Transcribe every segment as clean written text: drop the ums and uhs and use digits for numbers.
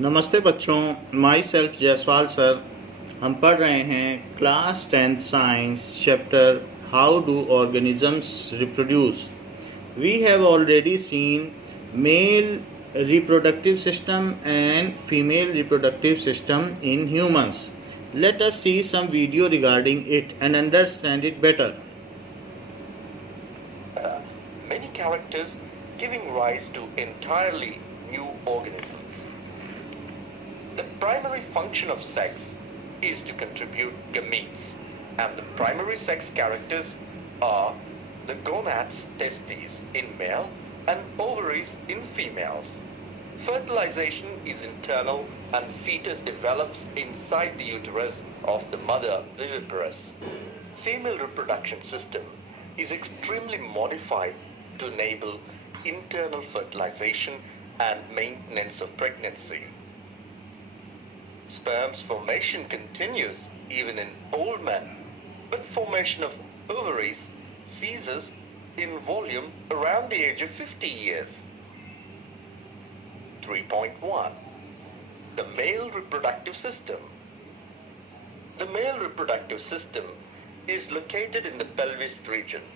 नमस्ते बच्चों, my self Jaiswal sir. हम पढ़ रहे हैं class 10th science chapter how do organisms reproduce. We have already seen male reproductive system and female reproductive system in humans. Let us see some video regarding it and understand it better. Many characters giving rise to entirely new organisms. The primary function of sex is to contribute gametes, and the primary sex characters are the gonads, testes in male, and ovaries in females. Fertilization is internal and fetus develops inside the uterus of the mother viviparous. Female reproduction system is extremely modified to enable internal fertilization and maintenance of pregnancy. Sperm's formation continues even in old men, but formation of ovaries ceases in volume around the age of 50 years. 3.1 The male reproductive system. The male reproductive system is located in the pelvis region.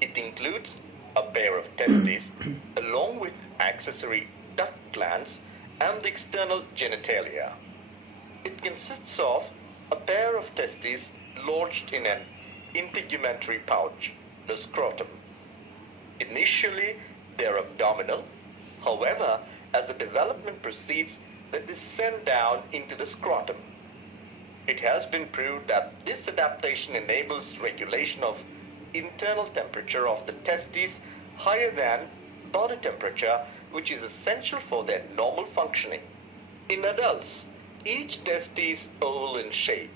It includes a pair of testes along with accessory duct glands and the external genitalia. It consists of a pair of testes lodged in an integumentary pouch, the scrotum. Initially, they are abdominal. However, as the development proceeds, they descend down into the scrotum. It has been proved that this adaptation enables regulation of internal temperature of the testes higher than body temperature, which is essential for their normal functioning. In adults, each test is oval in shape,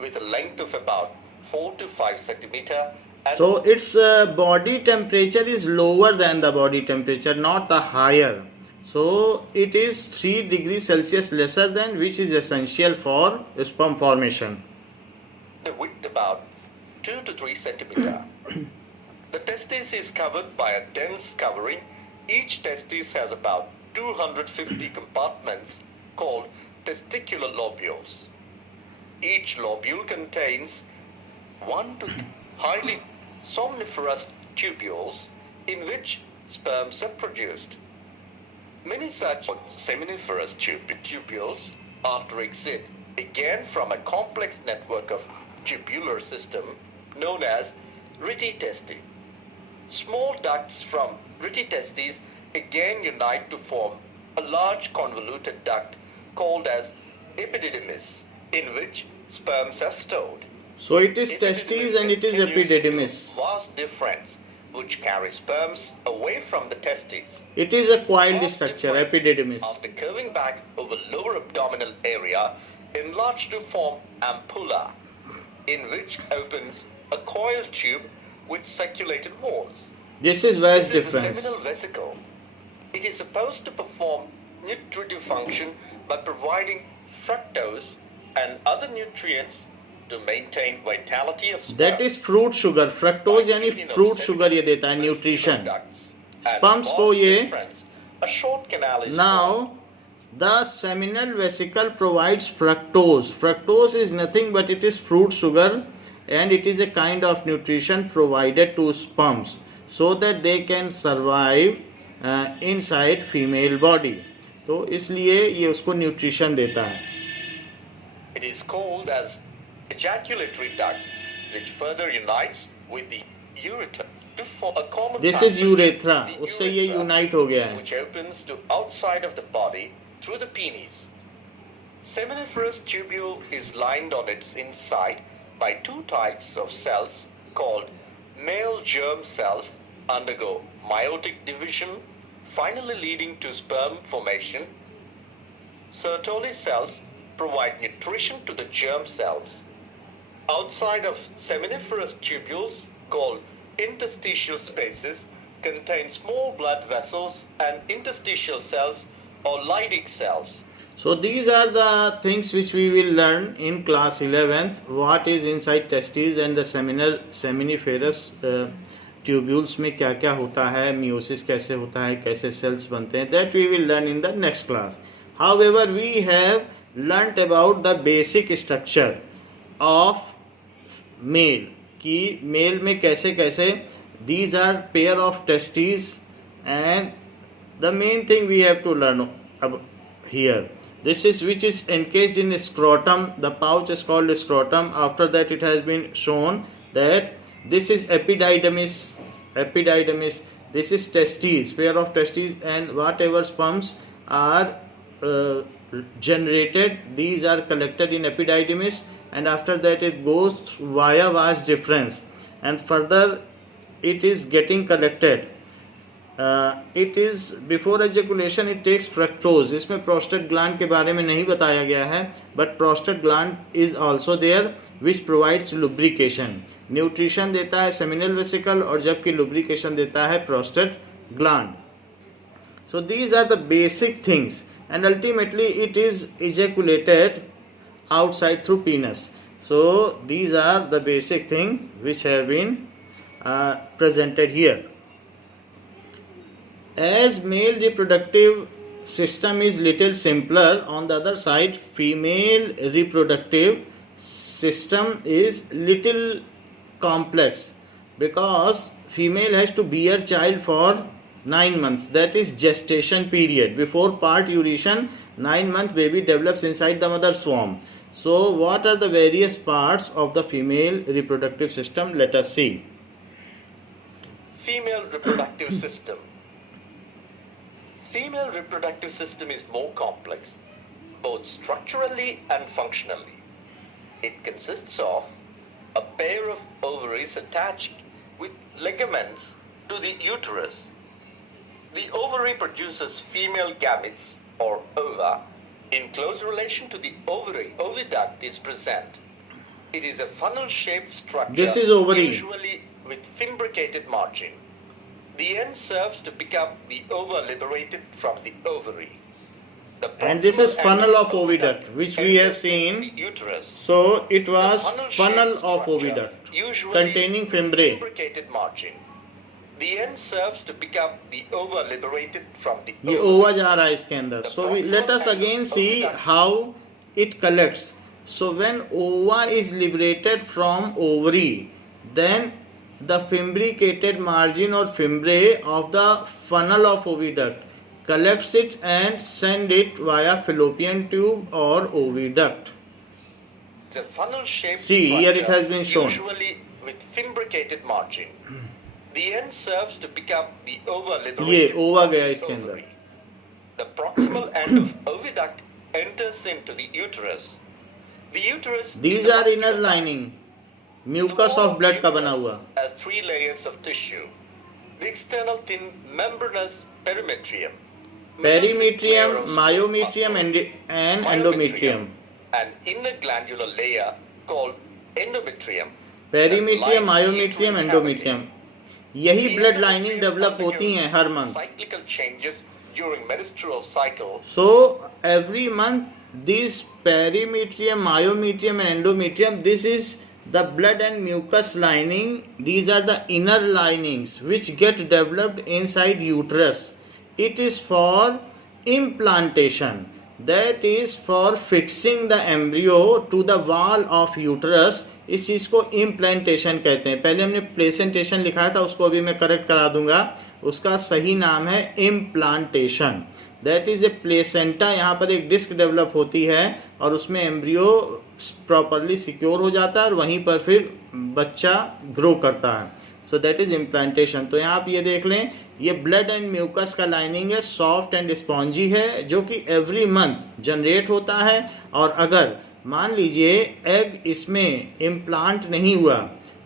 with a length of about 4 to 5 centimeter. So its body temperature is lower than the body temperature, not the higher. So it is 3 degrees Celsius lesser than, which is essential for sperm formation. The width about 2 to 3 centimeter. The testis is covered by a dense covering. Each testis has about 250 compartments called testicular lobules. Each lobule contains 1 to 3 highly somniferous tubules in which sperms are produced. Many such seminiferous tubules after exit again from a complex network of tubular system known as rititesti. Small ducts from rititestes again unite to form a large convoluted duct called as epididymis, in which sperms are stored. So it is testes and it is epididymis. Vast difference which carries sperms away from the testes. It is a coiled structure, epididymis. After curving back over lower abdominal area, enlarged to form ampulla, in which opens a coiled tube with circulated walls. This is vast This is a difference. seminal vesicle. It is supposed to perform nutritive function by providing fructose and other nutrients to maintain vitality of sperm. That is fruit sugar. Fructose यानी fruit sugar ये देता है nutrition. Sperms को ये. A short canal is Now the seminal vesicle provides fructose. Fructose is nothing but it is fruit sugar and it is a kind of nutrition provided to sperms so that they can survive inside female body. तो इसलिए ये उसको nutrition देता है. It is called as ejaculatory duct, which further unites with the urethra to form a common. This is urethra. उससे ये unite हो गया है. Which opens to outside of the body through the penis. Seminiferous tubule is lined on its inside by 2 types of cells called male germ cells undergo meiotic division, finally leading to sperm formation. Sertoli cells provide nutrition to the germ cells. Outside of seminiferous tubules, called interstitial spaces, contain small blood vessels and interstitial cells or Leydig cells. So these are the things which we will learn in class 11th. What is inside testes and the seminiferous tubules में क्या क्या होता है, meiosis कैसे होता है, कैसे cells बनते हैं. That we will learn in the next class. However, we have learnt about the basic structure of male कि मेल में कैसे कैसे these are pair of testes and the main thing we have to learn here. This is which is encased in scrotum. The pouch is called scrotum. After that, it has been shown that this is epididymis. Epididymis. This is testes, pair of testes, and whatever sperms are generated, these are collected in epididymis, and after that it goes via vas deferens, and further it is getting collected. It is before ejaculation it takes fructose. इसमें prostate gland के बारे में नहीं बताया गया है, but prostate gland is also there which provides lubrication. Nutrition देता है seminal vesicle और जबकि lubrication देता है prostate gland. So these are the basic things, and ultimately it is ejaculated outside through penis. So these are the basic things which have been presented here. As male reproductive system is little simpler, on the other side female reproductive system is little complex, because female has to bear child for 9 months, that is gestation period. Before parturition, 9 month baby develops inside the mother's womb. So what are the various parts of the female reproductive system? Let us see. Female reproductive system. Female reproductive system is more complex, both structurally and functionally. It consists of a pair of ovaries attached with ligaments to the uterus. The ovary produces female gametes or ova. In close relation to the ovary, oviduct is present. It is a funnel-shaped structure, This is ovary. usually with fimbricated margin. The end serves to pick up the ova liberated from the ovary. The And this is proximal funnel end of oviduct, which we have enters into seen. the uterus. So it The was funnel-shaped funnel of structure, oviduct usually containing with fimbriae. fimbricated margin. The end serves to pick up the ova liberated from the ये ovary. ओवा जा रहा है इसके अंदर. So let us again see how it collects. So when ova is liberated from ovary, then the fimbricated margin or fimbriae of the funnel of oviduct collects it and send it via fallopian tube or oviduct. The funnel-shaped See, structure, here it has been shown. usually with fimbricated margin. The end serves to pick up the ova ये liberated ओवा from गया the इसके अंदर. ovary. The proximal end of oviduct enters into the uterus. The uterus These is a are inner muscular lining, The mucus wall of blood का uterus बना हुआ. has 3 layers of tissue. The external thin membranous perimetrium. Perimetrium, myometrium and endometrium. An inner glandular layer called endometrium. पेरीमीट्रियम, that lines myometrium, uterine endometrium, cavity. यही The blood endometrium lining develop undergoes होती हैं हर month. Cyclical changes during menstrual cycle. So every month this perimetrium, myometrium and endometrium, this is the blood and mucus lining. These are the inner linings which get developed inside uterus. It is for implantation, that is for fixing the embryo to the wall of uterus. इस चीज़ को implantation कहते हैं. पहले हमने placentation लिखा था, उसको अभी मैं करेक्ट करा दूंगा. उसका सही नाम है implantation. That is a placenta. यहाँ पर एक डिस्क डेवलप होती है और उसमें एम्ब्रियो प्रॉपरली सिक्योर हो जाता है और वहीं पर फिर बच्चा ग्रो करता है. So that is implantation. तो यहाँ आप ये देख लें, ये ब्लड एंड म्यूकस का लाइनिंग है, सॉफ्ट एंड स्पॉन्जी है, जो कि एवरी मंथ जनरेट होता है. और अगर मान लीजिए एग इसमें इम्प्लांट नहीं हुआ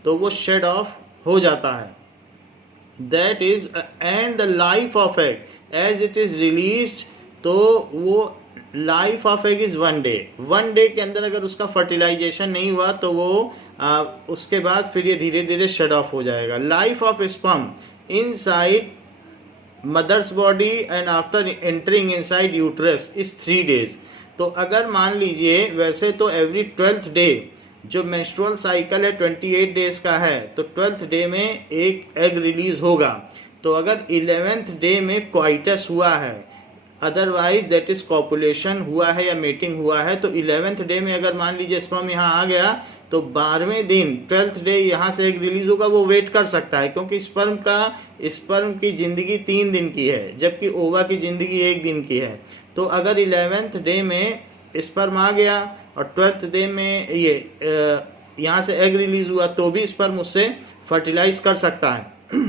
तो वो शेड ऑफ हो जाता है. That is end the life of egg as it is released, तो वो life of egg is 1 day. 1 day के अंदर अगर उसका फर्टिलाइजेशन नहीं हुआ तो वो उसके बाद फिर ये धीरे धीरे शेड ऑफ हो जाएगा. Life of sperm inside mother's body and after entering inside uterus is 3 days. तो अगर मान लीजिए, वैसे तो एवरी 12th डे जो मेंस्ट्रुअल साइकिल है 28 days का है, तो 12th डे में एक एग रिलीज होगा. तो अगर 11th डे में क्वाइटस हुआ है, अदरवाइज दैट इज कॉपुलेशन हुआ है या मेटिंग हुआ है, तो 11th डे में अगर मान लीजिए स्पर्म यहाँ आ गया तो 12वें दिन 12th डे यहाँ से एग रिलीज होगा, वो वेट कर सकता है क्योंकि स्पर्म की ज़िंदगी 3 दिन की है जबकि ओवा की ज़िंदगी 1 दिन की है। तो अगर 11th डे में स्पर्म आ गया और 12th डे में ये यहाँ से एग रिलीज हुआ तो भी स्पर्म उससे फर्टिलाइज कर सकता है।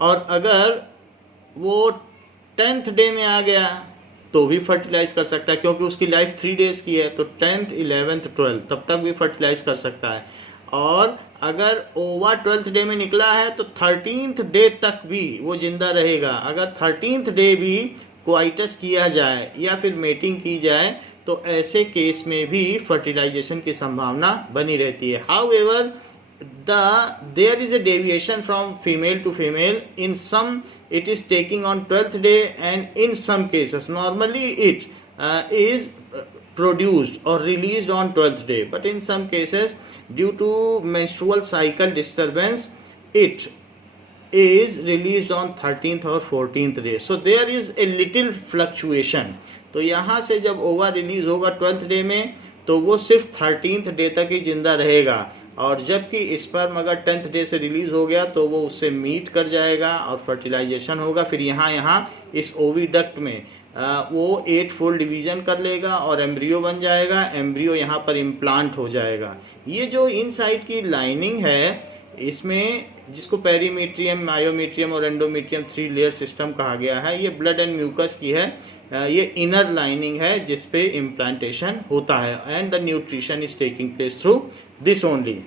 और अगर वो 10th डे में आ गया तो भी फर्टिलाइज कर सकता है क्योंकि उसकी लाइफ 3 डेज की है, तो 10th 11th 12th तब तक भी फर्टिलाइज कर सकता है। और अगर ओवा 12th डे में निकला है तो 13th डे तक भी वो जिंदा रहेगा। अगर 13th डे भी क्वाइटस किया जाए या फिर मेटिंग की जाए तो ऐसे केस में भी फर्टिलाइजेशन की संभावना बनी रहती है। However there is a deviation from female to female. In some it is taking on 12th day, and in some cases normally it is produced or released on 12th day, but in some cases due to menstrual cycle disturbance it is released on 13th or 14th day. So there is a little fluctuation. तो यहाँ से जब ओवा release होगा 12th day में तो वो सिर्फ 13th डे तक ही जिंदा रहेगा, और जबकि स्पर्म अगर 10th डे से रिलीज हो गया तो वो उससे मीट कर जाएगा और फर्टिलाइजेशन होगा। फिर यहाँ इस ओविडक्ट में वो 8 फोल्ड डिवीजन कर लेगा और एम्ब्रियो बन जाएगा। एम्ब्रियो यहाँ पर इम्प्लांट हो जाएगा। ये जो इनसाइड की लाइनिंग है इसमें, जिसको पेरीमीट्रियम, मायोमीट्रियम और एंडोमीट्रियम 3 लेयर सिस्टम कहा गया है, ये ब्लड एंड म्यूकस की है। ये इनर लाइनिंग है जिस पे इम्प्लांटेशन होता है and the nutrition is taking place through this only.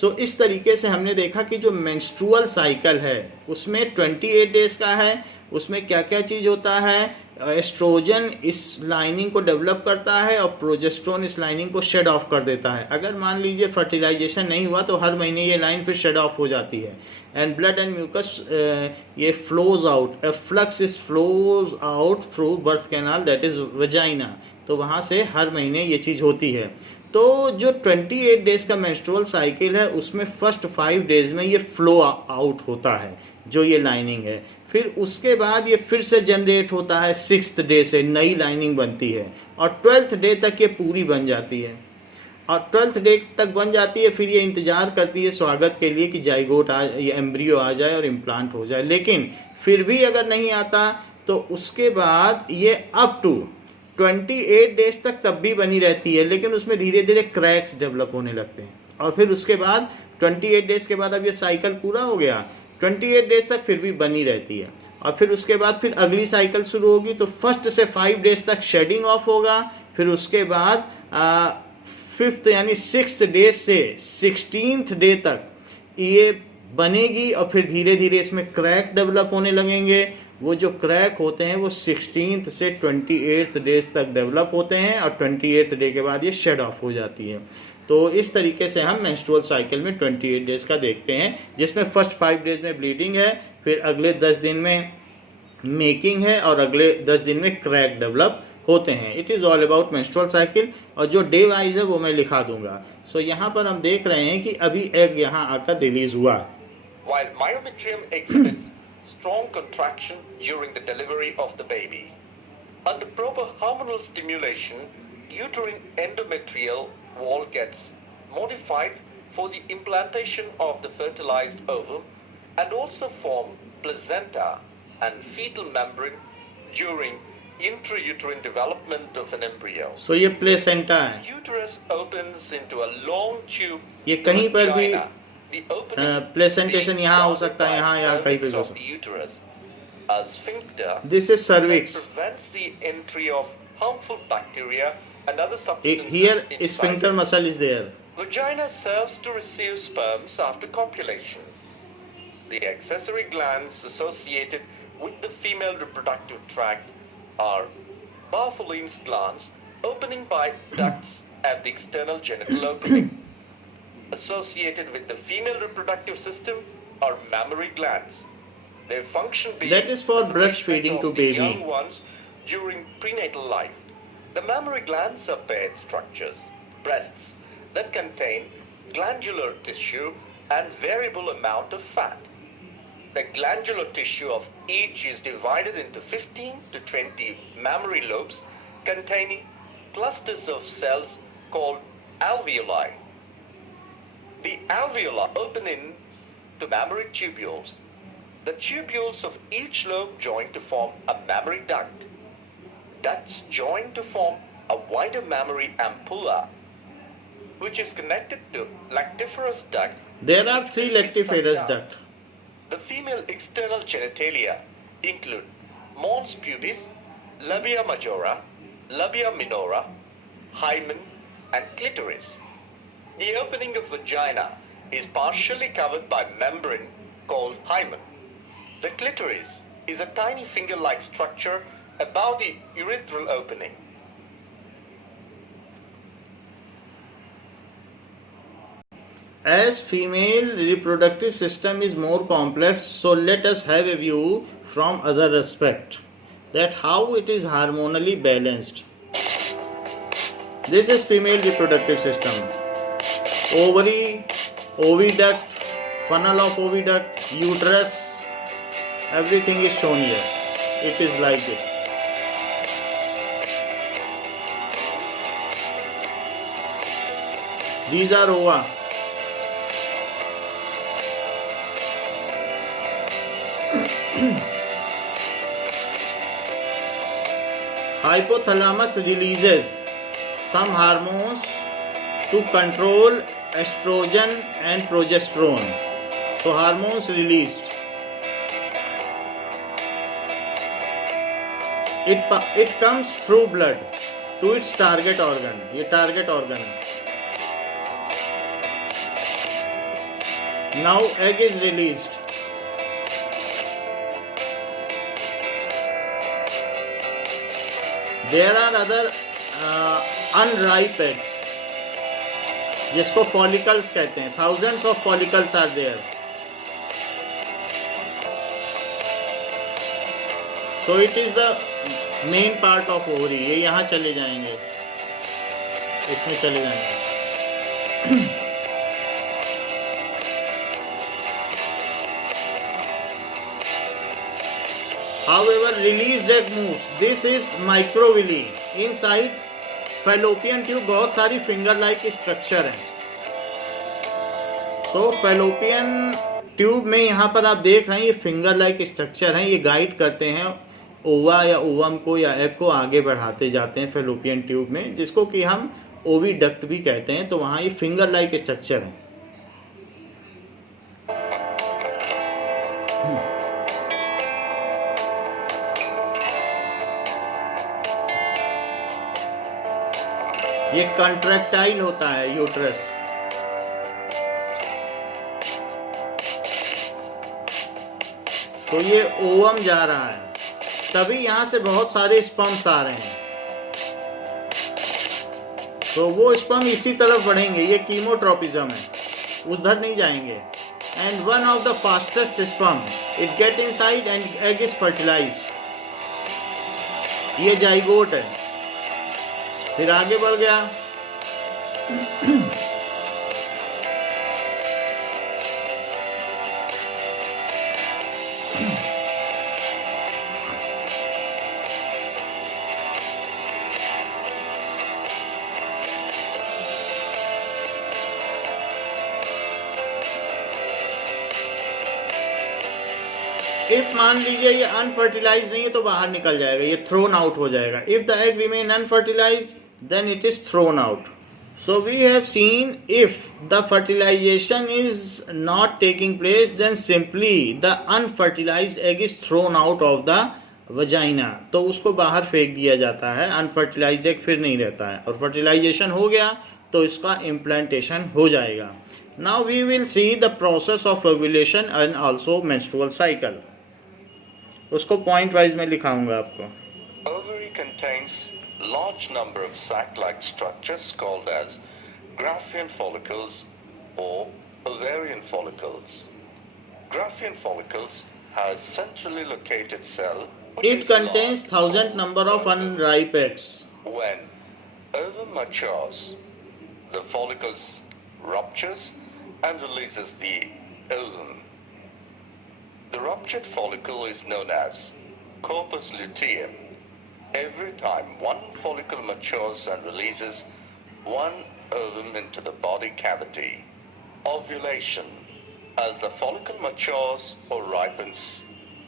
So इस तरीके से हमने देखा कि जो मेंस्ट्रुअल साइकिल है उसमें 28 डेज का है। उसमें क्या क्या चीज़ होता है, एस्ट्रोजन इस लाइनिंग को डेवलप करता है और प्रोजेस्ट्रोन इस लाइनिंग को शेड ऑफ कर देता है। अगर मान लीजिए फर्टिलाइजेशन नहीं हुआ तो हर महीने ये लाइन फिर शेड ऑफ हो जाती है। एंड ब्लड एंड म्यूकस ये flows out, flux is flows out through birth canal that is vagina, तो वहाँ से हर महीने ये चीज़ होती है। तो जो 28 डेज का मेंस्ट्रुअल साइकिल है उसमें फर्स्ट 5 डेज में ये फ्लो आउट होता है जो ये लाइनिंग है। फिर उसके बाद ये फिर से जनरेट होता है 6th डे से, नई लाइनिंग बनती है और 12th डे तक ये पूरी बन जाती है। और 12th डे तक बन जाती है, फिर ये इंतज़ार करती है स्वागत के लिए कि जाइगोट ये एम्ब्रियो आ जाए और इम्प्लांट हो जाए। लेकिन फिर भी अगर नहीं आता तो उसके बाद ये अप टू 28 डेज तक तब भी बनी रहती है, लेकिन उसमें धीरे धीरे क्रैक्स डेवलप होने लगते हैं। और फिर उसके बाद 28 डेज के बाद अब ये साइकिल पूरा हो गया, 28 डेज तक फिर भी बनी रहती है। और फिर उसके बाद फिर अगली साइकिल शुरू होगी, तो फर्स्ट से 5 डेज तक शेडिंग ऑफ होगा। फिर उसके बाद 5th यानी 6th डे से 16th डे तक ये बनेगी और फिर धीरे धीरे इसमें क्रैक डेवलप होने लगेंगे। वो जो क्रैक होते हैं वो 16th से 28th डेज तक डेवलप होते हैं और 28th डे के बाद ये शेड ऑफ हो जाती है। तो इस तरीके से हम मेंस्ट्रुअल साइकिल में 28 डेज का देखते हैं, जिसमें फर्स्ट 5 डेज में ब्लीडिंग है, फिर अगले 10 दिन में मेकिंग है और अगले 10 दिन में क्रैक डेवलप होते हैं। It is all about menstrual cycle, और जो डे वाइज है वो मैं लिखा दूंगा। सो यहाँ पर हम देख रहे हैं कि अभी एग यहाँ आकर रिलीज हुआ। While myometrium exhibits strong contraction during the delivery of the baby, under proper hormonal stimulation, uterine endometrial wall gets modified for the implantation of the fertilized ovum and also form placenta and fetal membrane during intrauterine development of an embryo. So ये placenta है। Uterus opens into a long tube. ये कहीं पर भी The opening placentation यहाँ हो सकता है, यहाँ या कहीं पे हो सकता है। uterus, a sphincter This is cervix. that prevents the entry of harmful bacteria and other substances Here inside. sphincter muscle is there. Vagina serves to receive sperms after copulation. The accessory glands associated with the female reproductive tract are Bartholin's glands opening by ducts at the external genital opening. Associated with the female reproductive system are mammary glands. Their function being That is for the breastfeeding respect to of the baby. young ones during prenatal life. The mammary glands are paired structures, breasts, that contain glandular tissue and variable amount of fat. The glandular tissue of each is divided into 15 to 20 mammary lobes containing clusters of cells called alveoli. The alveoli open in to mammary tubules. The tubules of each lobe join to form a mammary duct. Ducts join to form a wider mammary ampulla, which is connected to lactiferous duct. There are three lactiferous ducts. The female external genitalia include mons pubis, labia majora, labia minora, hymen, and clitoris. The opening of vagina is partially covered by membrane called hymen. The clitoris is a tiny finger-like structure above the urethral opening. As female reproductive system is more complex, so let us have a view from other aspect, that how it is hormonally balanced. This is female reproductive system. Ovary, oviduct, funnel of oviduct, uterus, everything is shown here. It is like this. These are ova. Hypothalamus releases some hormones to control estrogen and progesterone. So hormones released. It comes through blood to its target organ. ये target organ है. Now egg is released. There are other unripe eggs, जिसको follicles कहते हैं. Thousands of follicles are there. So it is the main part of ovary. ये यहाँ चले जाएंगे, इसमें चले जाएंगे. However, released egg moves. This is microvilli. Inside fallopian tube बहुत सारी finger like structure है. So fallopian tube में यहाँ पर आप देख रहे हैं ये finger like structure है. ये guide करते हैं ओवा या ओवम को या एग को आगे बढ़ाते जाते हैं fallopian tube में, जिसको कि हम ओविडक्ट भी कहते हैं. तो वहाँ ये finger like structure है. ये कंट्रैक्टाइल होता है यूट्रस. तो ये ओवम जा रहा है, तभी यहाँ से बहुत सारे स्पर्म्स आ रहे हैं. तो वो स्पर्म इसी तरफ बढ़ेंगे. ये कीमोट्रोपिज्म है, उधर नहीं जाएंगे. And one of the fastest sperm it get inside and egg is fertilised. ये जाइगोट है, फिर आगे बढ़ गया. इफ मान लीजिए ये अनफर्टिलाइज नहीं है तो बाहर निकल जाएगा, ये थ्रोन आउट हो जाएगा. If the egg remain unfertilised then it is thrown out. So we have seen if the fertilization is not taking place, then simply the unfertilized egg is thrown out of the vagina. तो उसको बाहर फेंक दिया जाता है. Unfertilised egg फिर नहीं रहता है. और फर्टिलाइजेशन हो गया तो इसका इम्प्लांटेशन हो जाएगा. Now we will see the process of ovulation and also menstrual cycle. उसको पॉइंट वाइज में लिखाऊंगा आपको. Ovary contains large number of sac-like structures called as Graafian follicles or ovarian follicles. Graafian follicles has centrally located cell which it contains 1000 number of unripe eggs. When ovum matures, the follicles ruptures and releases the ovum. The ruptured follicle is known as corpus luteum. Every time one follicle matures and releases one ovum into the body cavity. Ovulation. As the follicle matures or ripens,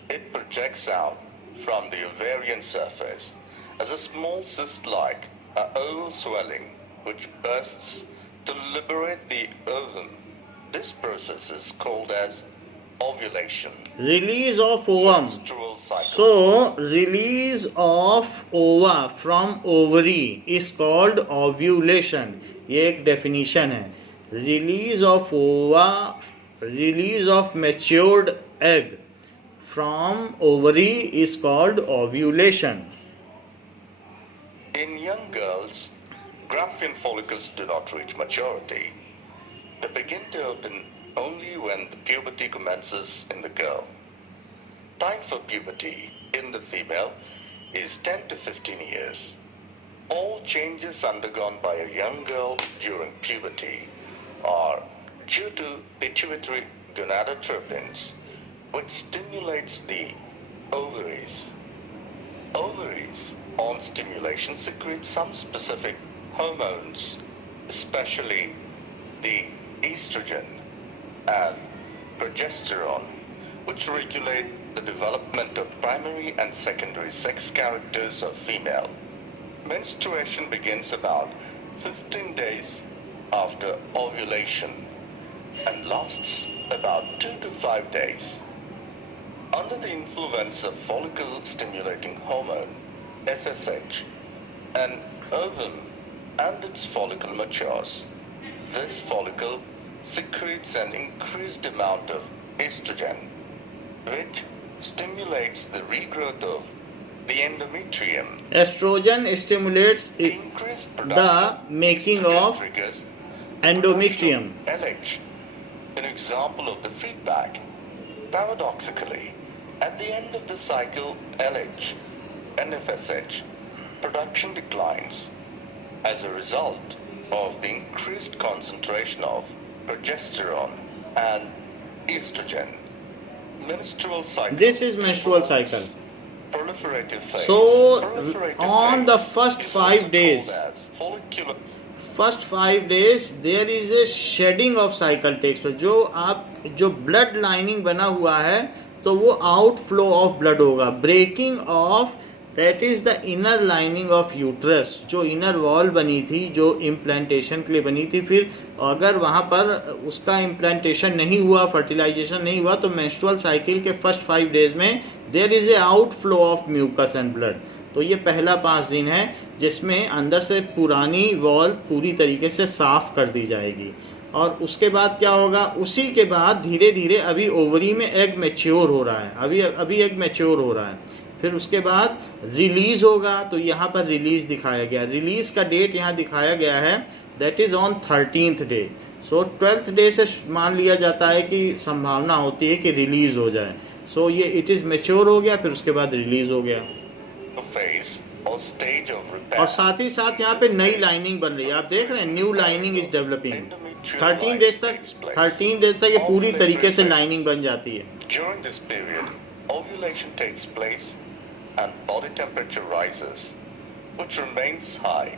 it projects out from the ovarian surface as a small cyst-like oval swelling which bursts to liberate the ovum. This process is called as ovulation. Release of ovum. Menstrual cycle. So, release of ova from ovary is called ovulation. ये एक definition है. Release of ova, release of matured egg from ovary is called ovulation. In young girls, Graafian follicles do not reach maturity. They begin to open only when the puberty commences in the girl. Time for puberty in the female is 10 to 15 years. All changes undergone by a young girl during puberty are due to pituitary gonadotropins, which stimulates the ovaries. Ovaries, on stimulation, secrete some specific hormones, especially the estrogen and progesterone, which regulate the development of primary and secondary sex characters of female. Menstruation begins about 15 days after ovulation and lasts about 2 to 5 days. Under the influence of follicle-stimulating hormone, FSH, an ovum and its follicle matures. This follicle secretes an increased amount of estrogen, which stimulates the regrowth of the endometrium. Estrogen stimulates The increased the production making estrogen of triggers endometrium. LH, an example of the feedback. Paradoxically, at the end of the cycle, LH and FSH production declines as a result of the increased concentration of progesterone and estrogen. Menstrual cycle. This is menstrual cycle. Proliferative phase. So, Proliferative on the phase first is 5 also days, called as follicular. First 5 days there is a shedding of cycle takes place. जो blood lining बना हुआ है तो वो outflow of blood होगा. Breaking off that is the inner lining of uterus. जो inner wall बनी थी, जो इम्प्लांटेशन के लिए बनी थी, फिर अगर वहाँ पर उसका इम्प्लांटेशन नहीं हुआ, फर्टिलाइजेशन नहीं हुआ, तो मेंस्ट्रुअल साइकिल के फर्स्ट 5 days में there is a outflow of mucus and blood. तो ये पहला 5 दिन है जिसमें अंदर से पुरानी वॉल पूरी तरीके से साफ कर दी जाएगी. और उसके बाद क्या होगा, उसी के बाद धीरे धीरे अभी ओवरी में एग मैच्योर हो रहा है, अभी एग मैच्योर हो रहा है. फिर उसके बाद रिलीज होगा. तो यहाँ पर रिलीज दिखाया गया, रिलीज का डेट यहाँ दिखाया गया है, that is on 13th day. So 12th day से मान लिया जाता है कि संभावना होती है कि रिलीज हो जाए. सो ये इट इज़ मैच्योर हो गया, फिर उसके बाद रिलीज हो गया. और साथ ही साथ यहाँ पे नई लाइनिंग बन रही है. आप देख रहे हैं, new lining is developing. 13 days तक ये पूरी तरीके से लाइनिंग बन जाती है. During this period, ovulation takes place and body temperature rises, which remains high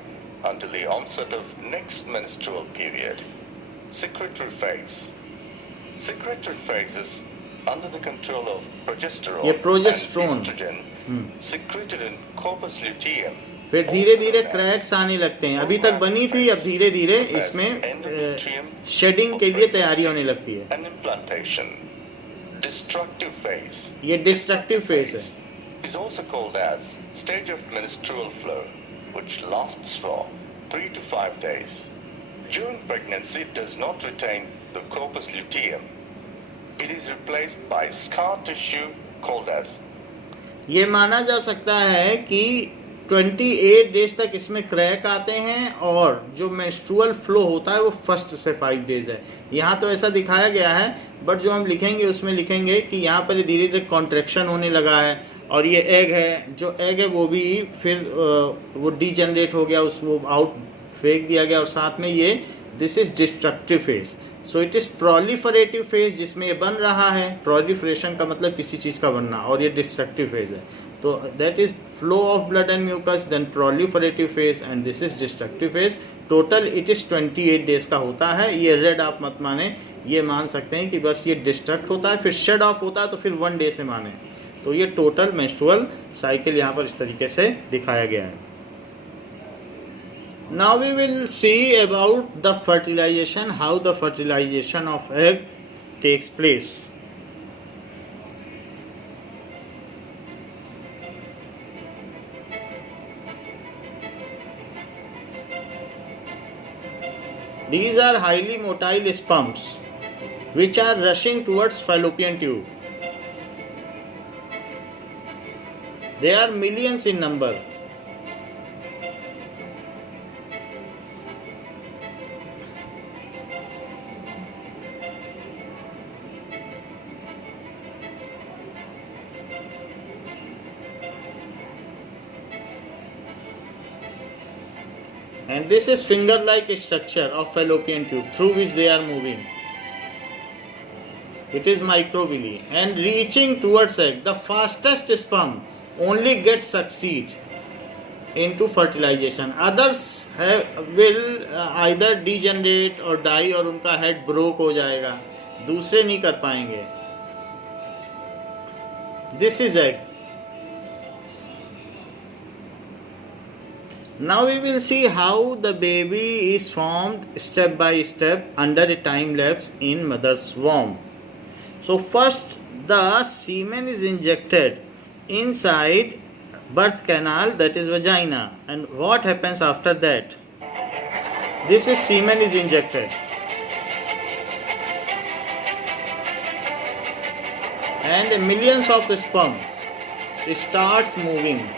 until the onset of next menstrual period. Secretory phase. Secretory phase is under the control of progesterone and estrogen secreted in corpus luteum. फिर धीरे धीरे cracks आने लगते हैं. अभी तक बनी थी, अब धीरे धीरे इसमें शेडिंग के लिए तैयारी होने लगती है. And implantation. Destructive phase. ये डिस्ट्रक्टिव फेज है. Is also called as stage of menstrual flow, which lasts for 3 to 5 days. During pregnancy, it does not retain the corpus luteum. It is replaced by scar tissue called as. ये माना जा सकता है कि 28 days तक इसमें crack आते हैं और जो मेंस्ट्रुअल फ्लो होता है वो फर्स्ट से 5 days है. यहाँ तो ऐसा दिखाया गया है, बट जो हम लिखेंगे उसमें लिखेंगे कि यहाँ पर धीरे धीरे कॉन्ट्रैक्शन होने लगा है. और ये एग है, जो एग है वो भी फिर वो डीजनरेट हो गया, उसको आउट फेंक दिया गया. और साथ में ये this is destructive phase. So it is proliferative phase जिसमें ये बन रहा है. प्रोलिफरेशन का मतलब किसी चीज़ का बनना, और ये डिस्ट्रक्टिव फेज है. तो that is flow of blood and mucus, then proliferative phase, and this is destructive phase. Total it is 28 days का होता है. ये रेड आप मत माने, ये मान सकते हैं कि बस ये डिस्ट्रक्ट होता है फिर शेड ऑफ होता है, तो फिर 1 डे से माने. तो ये टोटल मेंस्ट्रुअल साइकिल यहाँ पर इस तरीके से दिखाया गया है. Now we will see about the fertilization, how the fertilization of egg takes place. These are highly motile sperms which are rushing towards fallopian tube. They are millions in number. And this is finger-like structure of fallopian tube through which they are moving. It is microvilli and reaching towards egg. The fastest sperm only gets succeed into fertilization. Others will either degenerate or die, और उनका head broke हो जाएगा, दूसरे नहीं कर पाएंगे. This is egg. Now we will see how the baby is formed step by step under a time lapse in mother's womb. So first the semen is injected inside birth canal, that is vagina, and what happens after that? This is semen is injected, and millions of sperm starts moving.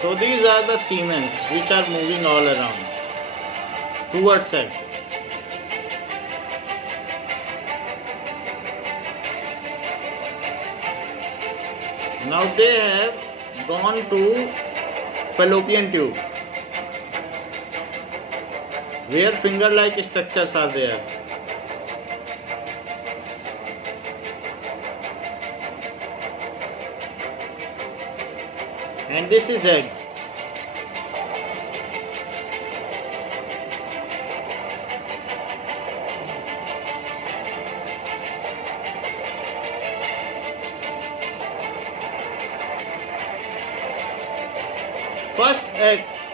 So these are the semens which are moving all around towards egg. Now they have gone to fallopian tube where finger-like structures are there. And this is egg.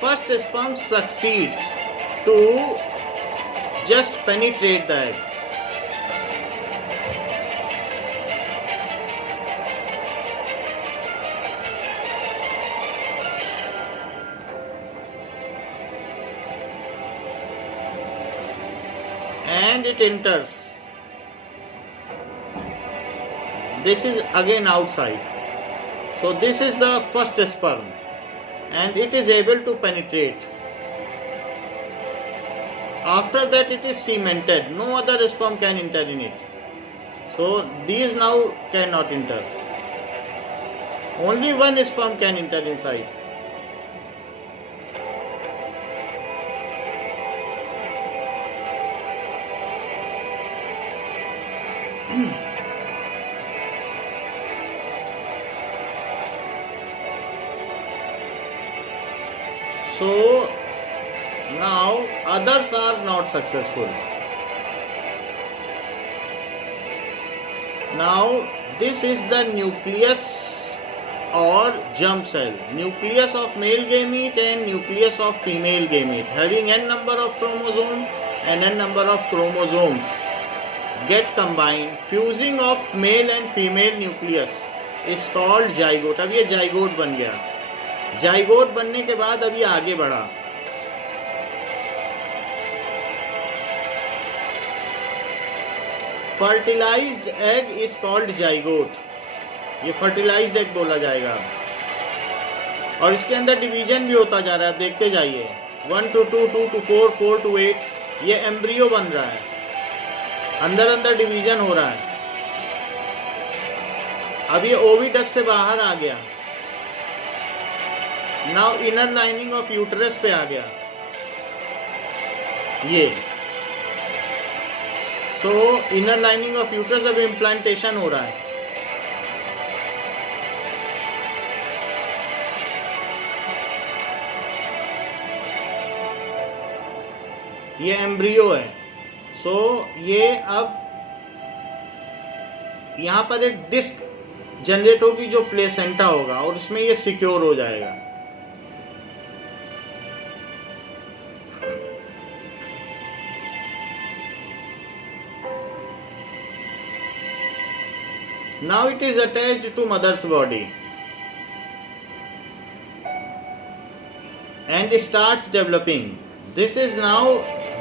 First sperm succeeds to just penetrate the egg. And it enters. This is again outside. So this is the first sperm, and it is able to penetrate. After that it is cemented. No other sperm can enter in it. So these now cannot enter. Only one sperm can enter inside. So now others are not successful. Now this is the nucleus or germ cell. Nucleus of male gamete and nucleus of female gamete, having n number of chromosomes and n number of chromosomes get combined. Fusing of male and female nucleus is called zygote. अब ये zygote बन गया. Zygote बनने के बाद अभी आगे बढ़ा. Fertilised egg is called zygote. ये फर्टिलाइज्ड एग बोला जाएगा. और इसके अंदर डिवीजन भी होता जा रहा है, देखते जाइए 1 to 2, 2 to 4, 4 to 8, ये एम्ब्रियो बन रहा है, अंदर अंदर डिवीजन हो रहा है। अब ये ओविडक्ट से बाहर आ गया, now inner lining of uterus पे आ गया ये। सो इनर लाइनिंग ऑफ यूट्रस अब इम्प्लांटेशन हो रहा है। ये एम्ब्रियो है। सो ये अब यहाँ पर एक डिस्क जनरेट होगी जो प्लेसेंटा होगा और उसमें ये सिक्योर हो जाएगा। Now it is attached to mother's body and starts developing. This is now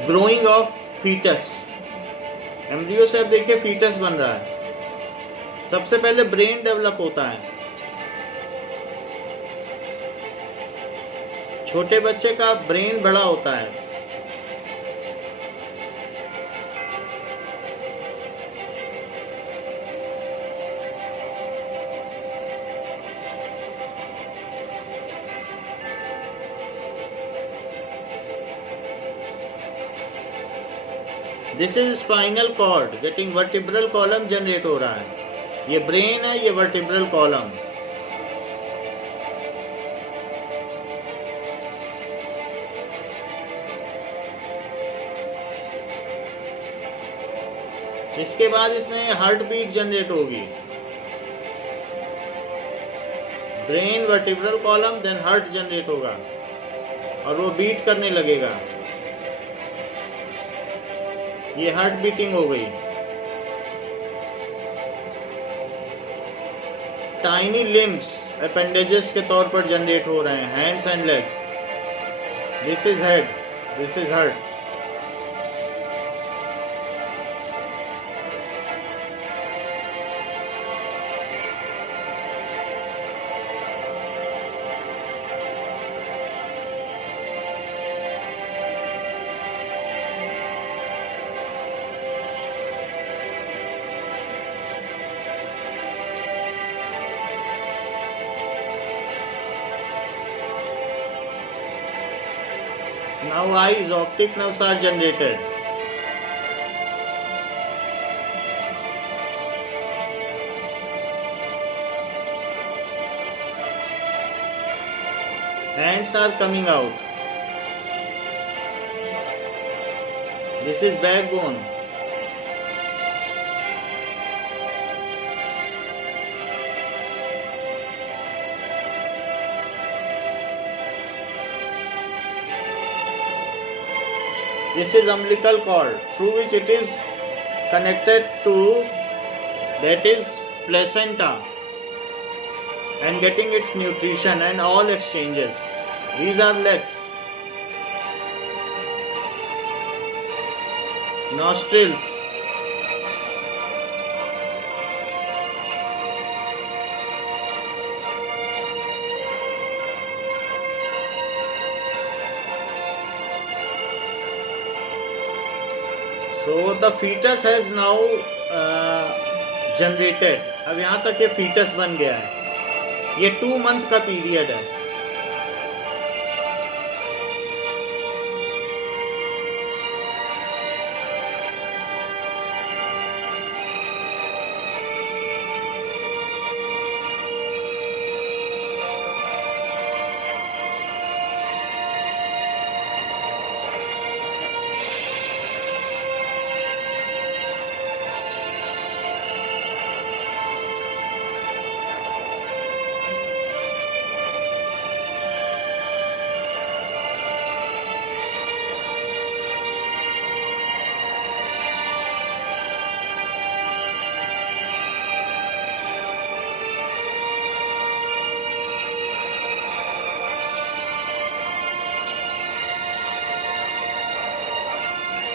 growing of fetus. Embryo से अब देखिए फीटस बन रहा है। सबसे पहले ब्रेन डेवलप होता है। छोटे बच्चे का ब्रेन बड़ा होता है। This is spinal cord getting vertebral column generate हो रहा है। ये ब्रेन है, ये वर्टिब्रल कॉलम। इसके बाद इसमें हार्ट बीट जनरेट होगी। Brain, vertebral column, then heart generate होगा और वो बीट करने लगेगा। ये हार्ट बीटिंग हो गई। टाइनी लिम्स अपेंडेजेस के तौर पर जनरेट हो रहे हैं, hands and legs. This is head, this is heart. Now eyes, optic nerves are generated. Hands are coming out. This is backbone. This is umbilical cord through which it is connected to, that is placenta, and getting its nutrition and all exchanges. These are legs, nostrils, so the fetus has now generated. अब यहाँ तक ये fetus बन गया है। ये 2 month का period है।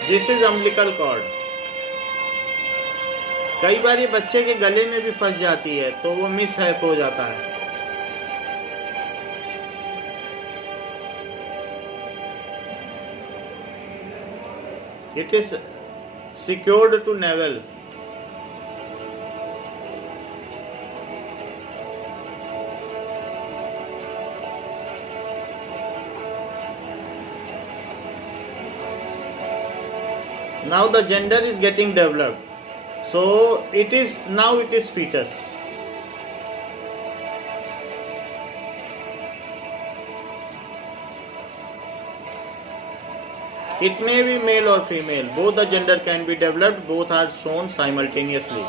This is umbilical cord. कई बार ये बच्चे के गले में भी फंस जाती है तो वो मिसहैप हो जाता है। It is secured to navel. Now the gender is getting developed. So it is fetus. It may be male or female. Both the gender can be developed. Both are shown simultaneously.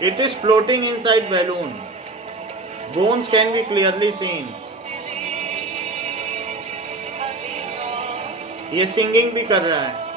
It is floating inside balloon. Bones can be clearly seen. ये singing भी कर रहा है.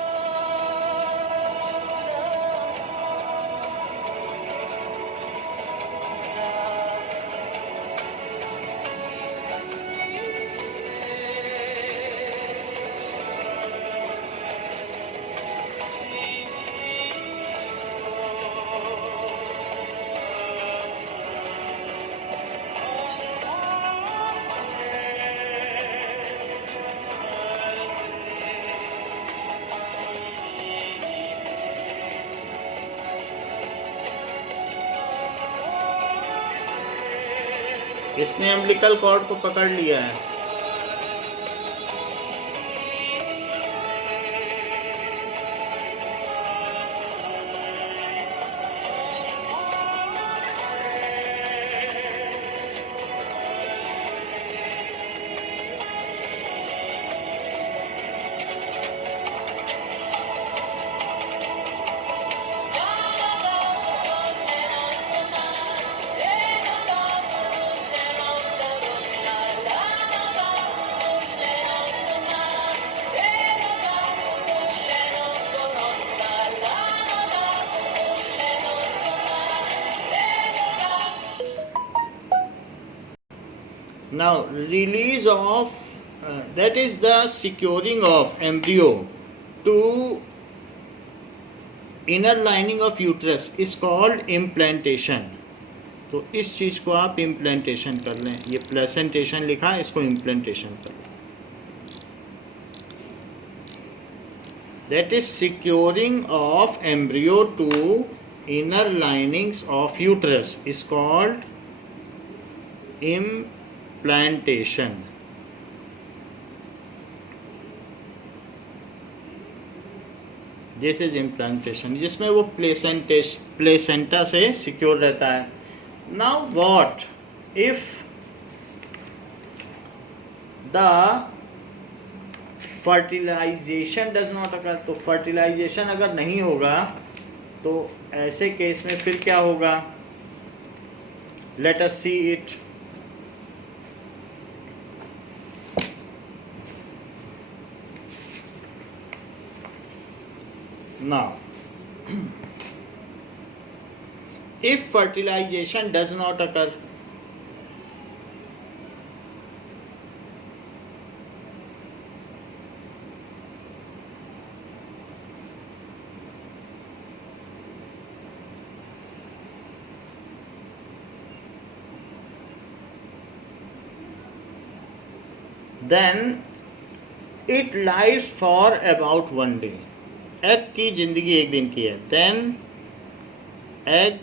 इसने umbilical cord को पकड़ लिया है. Now release of that is the securing of embryo to inner lining of uterus is called implantation. तो इस चीज को आप implantation कर लें. ये placentation लिखा है, इसको implantation कर लें. That is securing of embryo to inner linings of uterus is called implantation. This is implantation, जिसमें वो प्लेसेंटा से सिक्योर रहता है. Now what if the fertilization does not occur? तो fertilization अगर नहीं होगा तो ऐसे केस में फिर क्या होगा? Let us see it. Now, if fertilization does not occur, then it lives for about 1 day. Egg की जिंदगी एक दिन की है. Then egg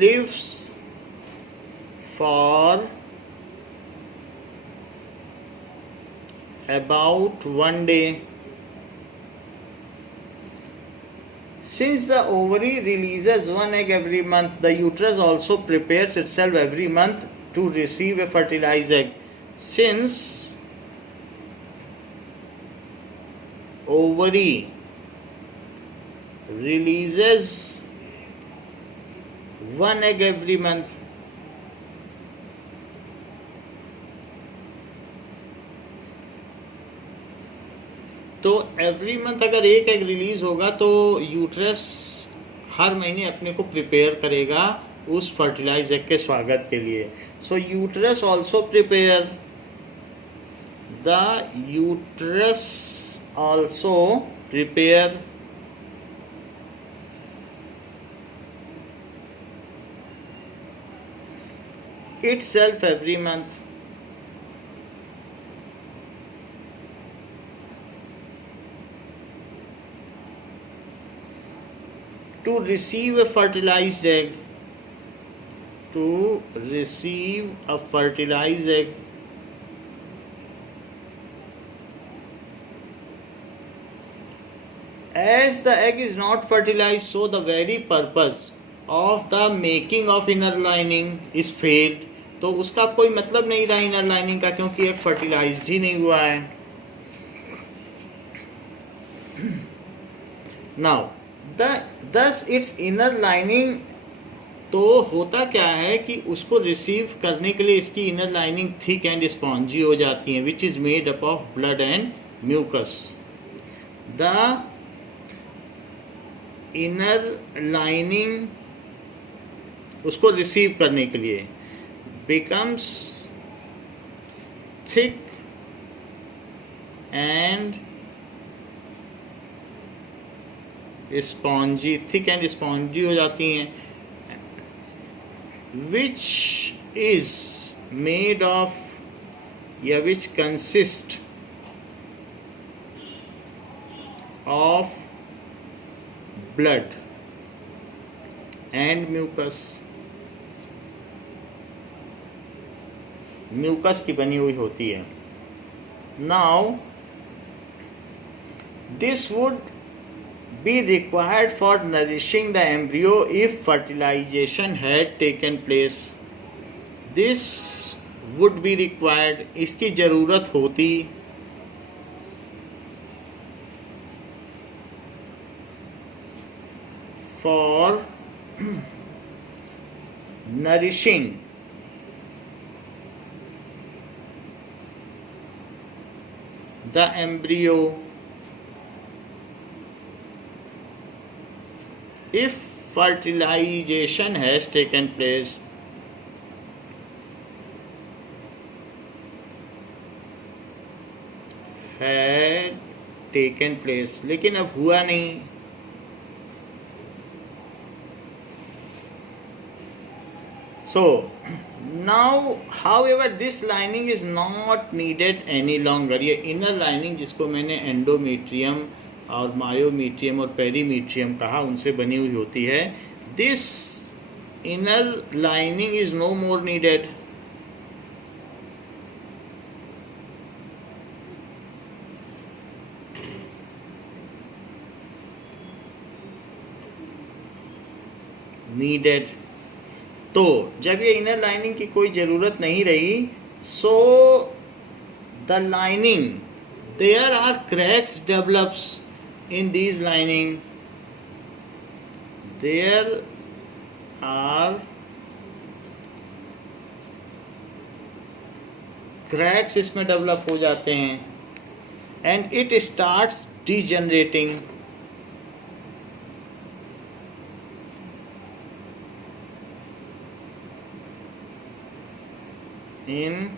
lives for about 1 day. Since the ovary releases 1 egg every month, the uterus also prepares itself every month to receive a fertilized egg. Since ovary releases 1 egg every month, तो every month अगर एक egg release होगा तो uterus हर महीने अपने को prepare करेगा उस फर्टिलाइज एग के स्वागत के लिए. So uterus also prepare itself every month. To receive a fertilized egg, to receive a fertilized egg, as the egg is not fertilized, so the very purpose of the making of inner lining is failed. तो उसका कोई मतलब नहीं रहा inner lining का, क्योंकि egg fertilised ही नहीं हुआ है. नाउ दस इट्स इनर लाइनिंग, तो होता क्या है कि उसको रिसीव करने के लिए इसकी inner lining thick and spongy हो जाती है, which is made up of blood and mucus. The inner lining उसको रिसीव करने के लिए becomes thick and spongy, thick and spongy हो जाती हैं, which is made of या which consist of blood and mucus. Mucus की बनी हुई होती है. Now this would be required for nourishing the embryo if fertilisation had taken place. This would be required, इसकी ज़रूरत होती for nourishing the embryo if fertilization has taken place. Had taken place, लेकिन अब हुआ नहीं. So now however this lining is not needed any longer. ये inner lining जिसको मैंने एंडोमेट्रियम और मायोमेट्रियम और पेरीमेट्रियम कहा, उनसे बनी हुई होती है. this inner lining is no more needed. needed. तो जब ये इनर लाइनिंग की कोई ज़रूरत नहीं रही, so the lining there are cracks develops in these lining. There are cracks इसमें डेवलप हो जाते हैं and it starts degenerating. in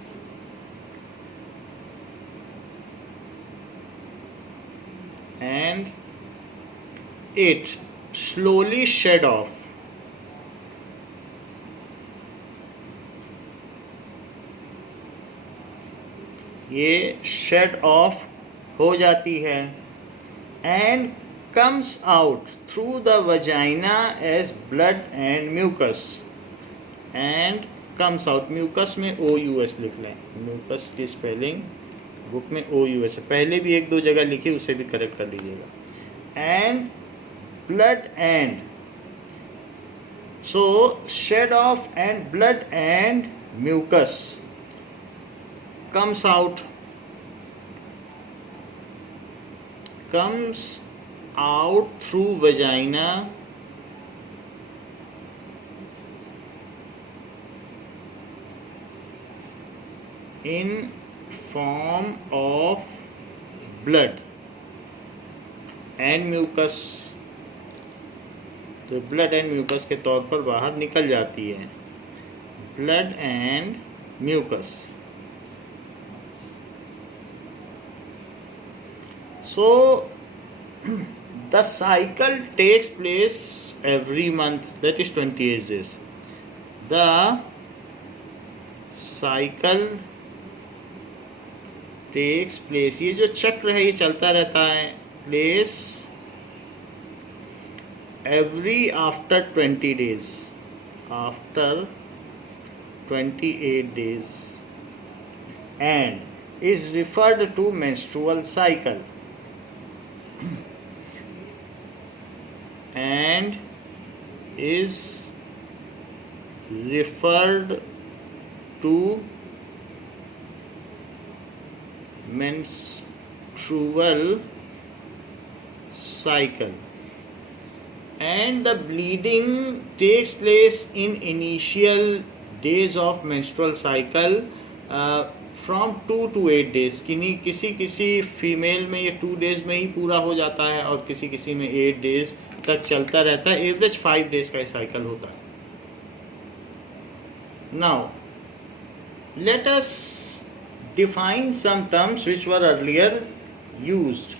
and it slowly shed off. ये shed off हो जाती है and comes out through the vagina as blood and mucus. and comes out, mucus में OUS लिख लें. म्यूकस की स्पेलिंग बुक में OUS है, पहले भी एक दो जगह लिखी, उसे भी करेक्ट कर लीजिएगा. And blood and, so shed off and blood and mucus comes out through vagina in form of blood and mucus. तो ब्लड एंड म्यूकस के तौर पर बाहर निकल जाती है. Blood and mucus. So the cycle takes place every month, that is 28 days. The cycle takes place, ये जो चक्र है ये चलता रहता है, place every after 20 days, after 28 days, and is referred to menstrual cycle, and is referred to menstrual cycle, and the bleeding takes place in initial days of menstrual cycle from 2 to 8 days. किसी किसी female में ये 2 days में ही पूरा हो जाता है और किसी किसी में 8 days तक चलता रहता है. एवरेज 5 days का ये साइकिल होता है. Now let us define some terms which were earlier used.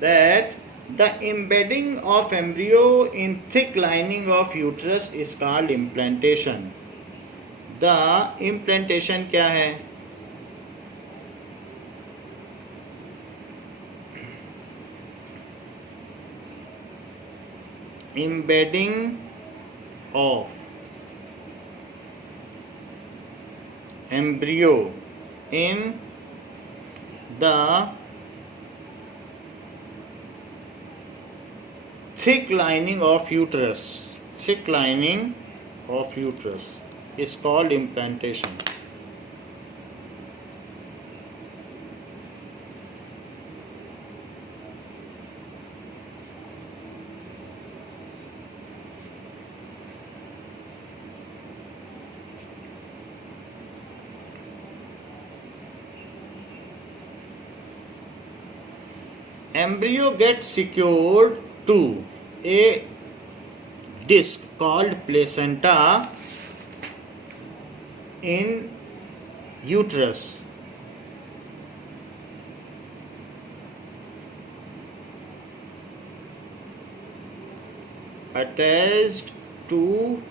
That the embedding of embryo in thick lining of uterus is called implantation. The implantation क्या है? Embedding of embryo in the thick lining of uterus, thick lining of uterus is called implantation. Embryo gets secured to a disc called placenta in uterus. Attached to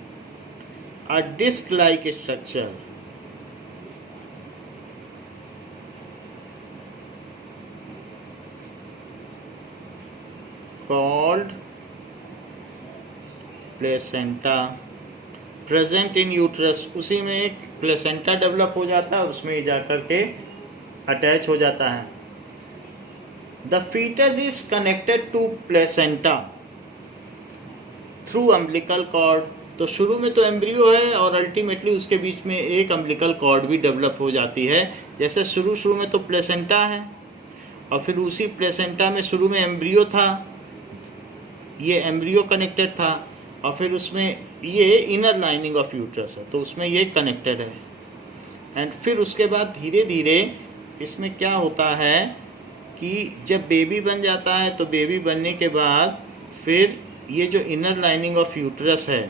a disc-like structure called placenta present in uterus. उसी में एक placenta develop हो जाता है, उसमें जाकर के attach हो जाता है. The fetus is connected to placenta through umbilical cord. तो शुरू में तो एम्ब्रियो है और अल्टीमेटली उसके बीच में एक अम्बिलिकल कॉर्ड भी डेवलप हो जाती है. जैसे शुरू में तो प्लेसेंटा है और फिर उसी प्लेसेंटा में शुरू में एम्ब्रियो था, ये एम्ब्रियो कनेक्टेड था और फिर उसमें ये इनर लाइनिंग ऑफ यूट्रस है तो उसमें ये कनेक्टेड है. एंड फिर उसके बाद धीरे धीरे इसमें क्या होता है कि जब बेबी बन जाता है तो बेबी बनने के बाद फिर ये जो इनर लाइनिंग ऑफ यूट्रस है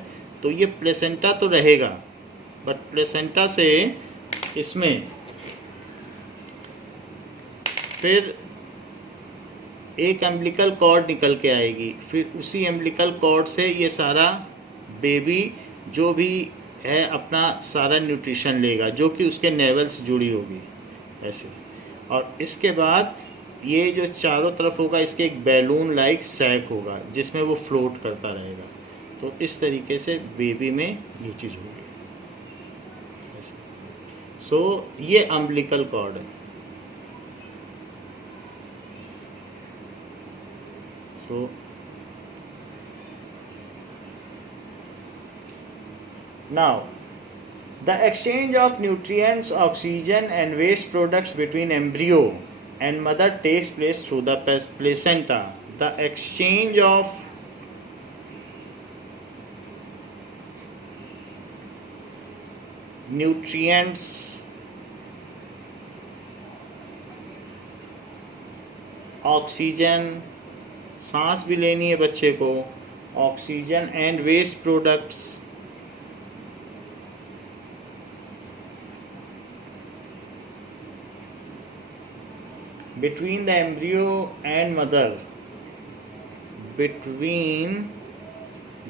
तो ये प्लेसेंटा तो रहेगा, बट प्लेसेंटा से इसमें फिर एक एम्बिलिकल कॉर्ड निकल के आएगी. फिर उसी एम्बिलिकल कॉर्ड से ये सारा बेबी जो भी है अपना सारा न्यूट्रिशन लेगा जो कि उसके नेवल से जुड़ी होगी ऐसे. और इसके बाद ये जो चारों तरफ होगा इसके एक बैलून लाइक सैक होगा जिसमें वो फ्लोट करता रहेगा. तो इस तरीके से बेबी में ये चीज़ होगी ऐसे. सो ये अम्बिलिकल कॉर्ड है. So now the exchange of nutrients, oxygen and waste products between embryo and mother takes place through the placenta. The exchange of nutrients, oxygen, सांस भी लेनी है बच्चे को, oxygen and waste products between the embryo and mother, between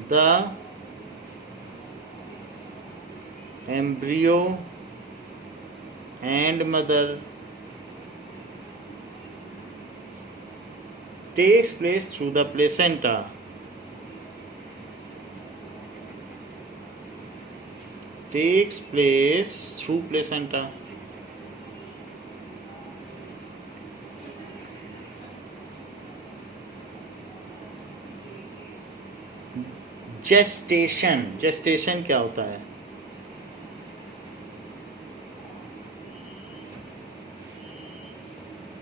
the embryo and mother takes place through the placenta. Takes place through placenta. Gestation क्या होता है?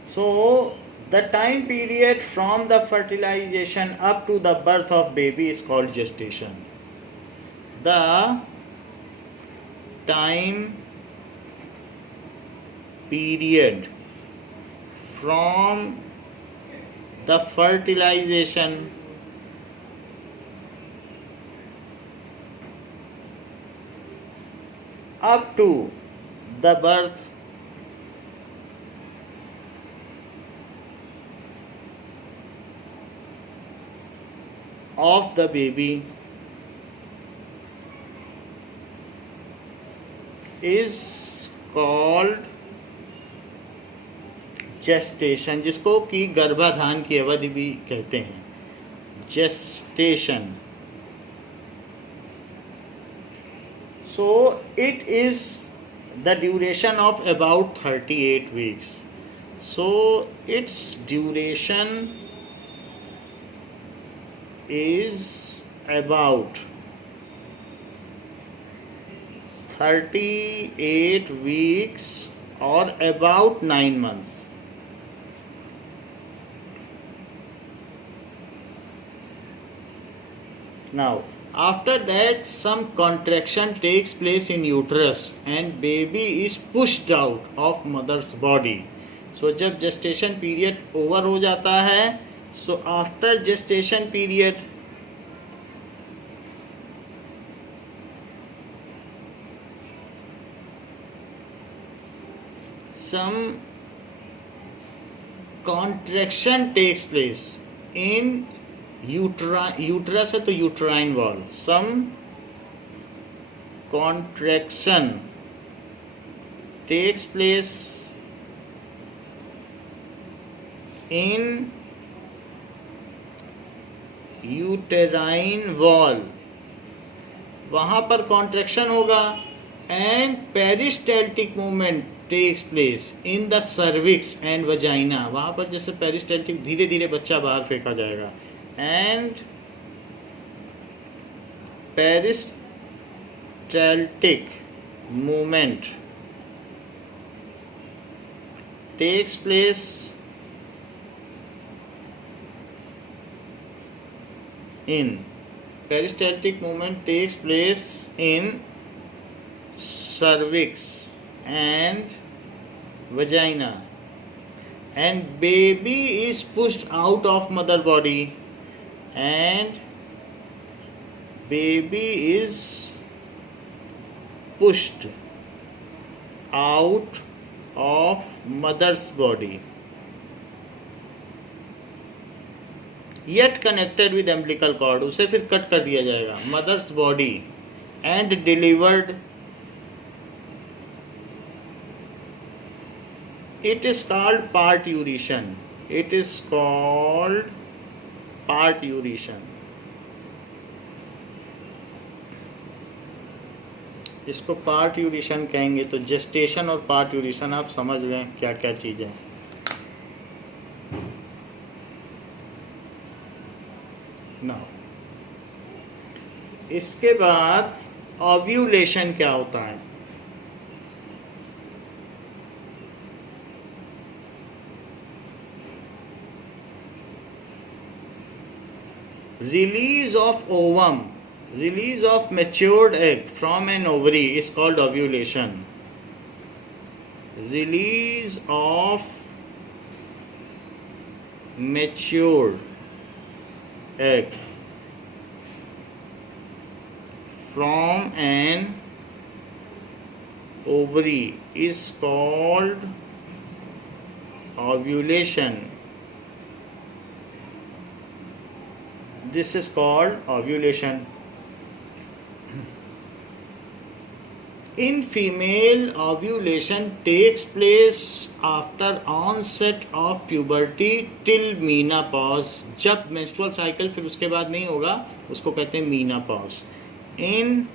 So the time period from the fertilization up to the birth of baby is called gestation. The time period from the fertilization up to the birth of the baby is called gestation, जिसको कि गर्भाधान की अवधि भी कहते हैं. Gestation. So it is the duration of about 38 weeks. So its duration is about 38 weeks or about 9 months. Now, after that, some contraction takes place in uterus and baby is pushed out of mother's body. So, जब gestation period over हो जाता है, so after gestation period, some contraction takes place in uterus है तो uterine wall. Some contraction takes place in uterine wall. वहाँ पर contraction होगा and peristaltic movement takes place in the cervix and vagina. वहाँ पर जैसे peristaltic धीरे धीरे बच्चा बाहर फेंका जाएगा and peristaltic movement takes place in cervix and vagina and baby is pushed out of mother body and baby is pushed out of mother's body yet connected with umbilical cord. उसे फिर cut कर दिया जाएगा mother's body and delivered. It is called parturition. It is called parturition. इसको पार्ट्यूरिशन कहेंगे. तो gestation और पार्ट्यूरिशन आप समझ लें क्या क्या चीज़ें. नाउ इसके बाद ओव्यूलेशन क्या होता है. Release of ovum, release of matured egg from an ovary is called ovulation. Release of matured egg from an ovary is called ovulation. This is called ovulation. In female, ovulation takes place after onset of puberty till menopause. जब menstrual cycle फिर उसके बाद नहीं होगा, उसको कहते हैं menopause. In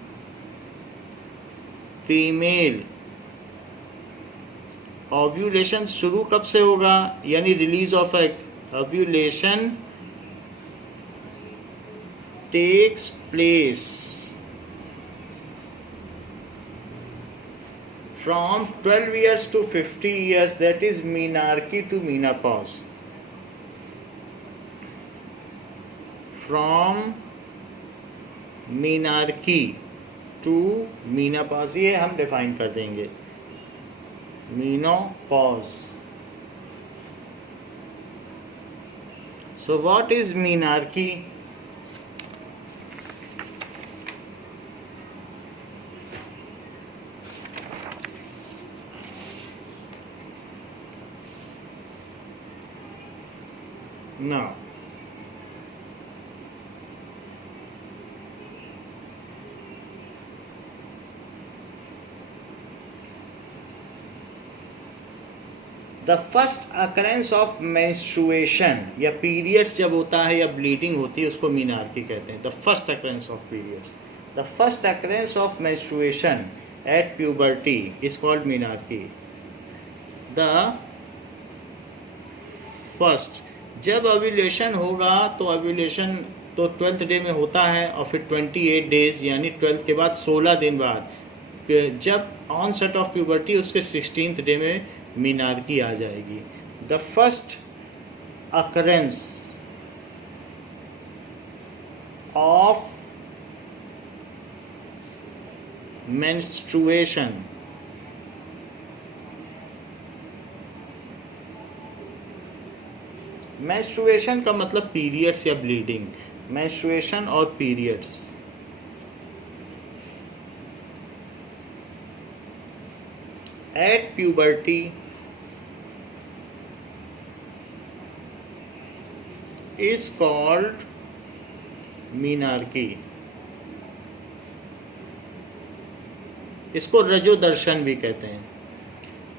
female, ovulation शुरू कब से होगा, यानी release of egg. Ovulation takes place from 12 years to 50 years, that is menarche to menopause. From menarche to menopause, ये हम डिफाइन कर देंगे. Menopause. So what is menarche? Now, the first occurrence of menstruation या periods जब होता है या bleeding होती है उसको menarche कहते हैं. The first occurrence of periods, the first occurrence of menstruation at puberty is called menarche. The first, जब ओव्यूलेशन होगा तो ओव्यूलेशन तो 12th डे में होता है और फिर 28 डेज यानी 12th के बाद 16 दिन बाद जब ऑनसेट ऑफ प्यूबर्टी उसके 16th डे में menarche आ जाएगी. The first occurrence of menstruation menstruation का मतलब पीरियड्स या ब्लीडिंग. menstruation और periods at puberty is called menarche. इसको रजो दर्शन भी कहते हैं.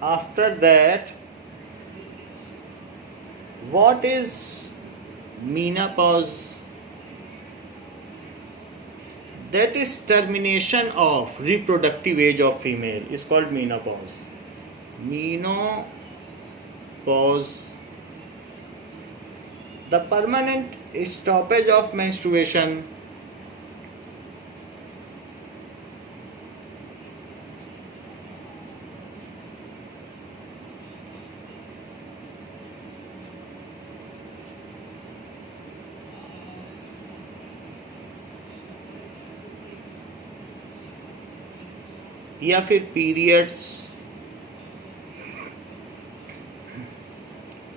After that, what is menopause? That is termination of reproductive age of female is called menopause. Menopause, the permanent stoppage of menstruation या फिर periods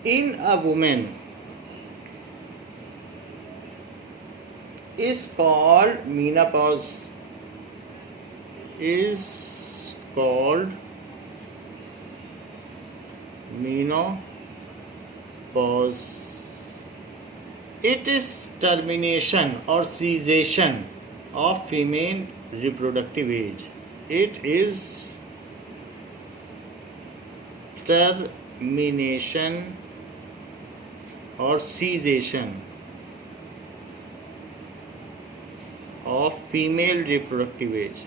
in a women is called menopause. Is called menopause. It is termination or cessation of female reproductive age. It is termination or cessation of female reproductive age.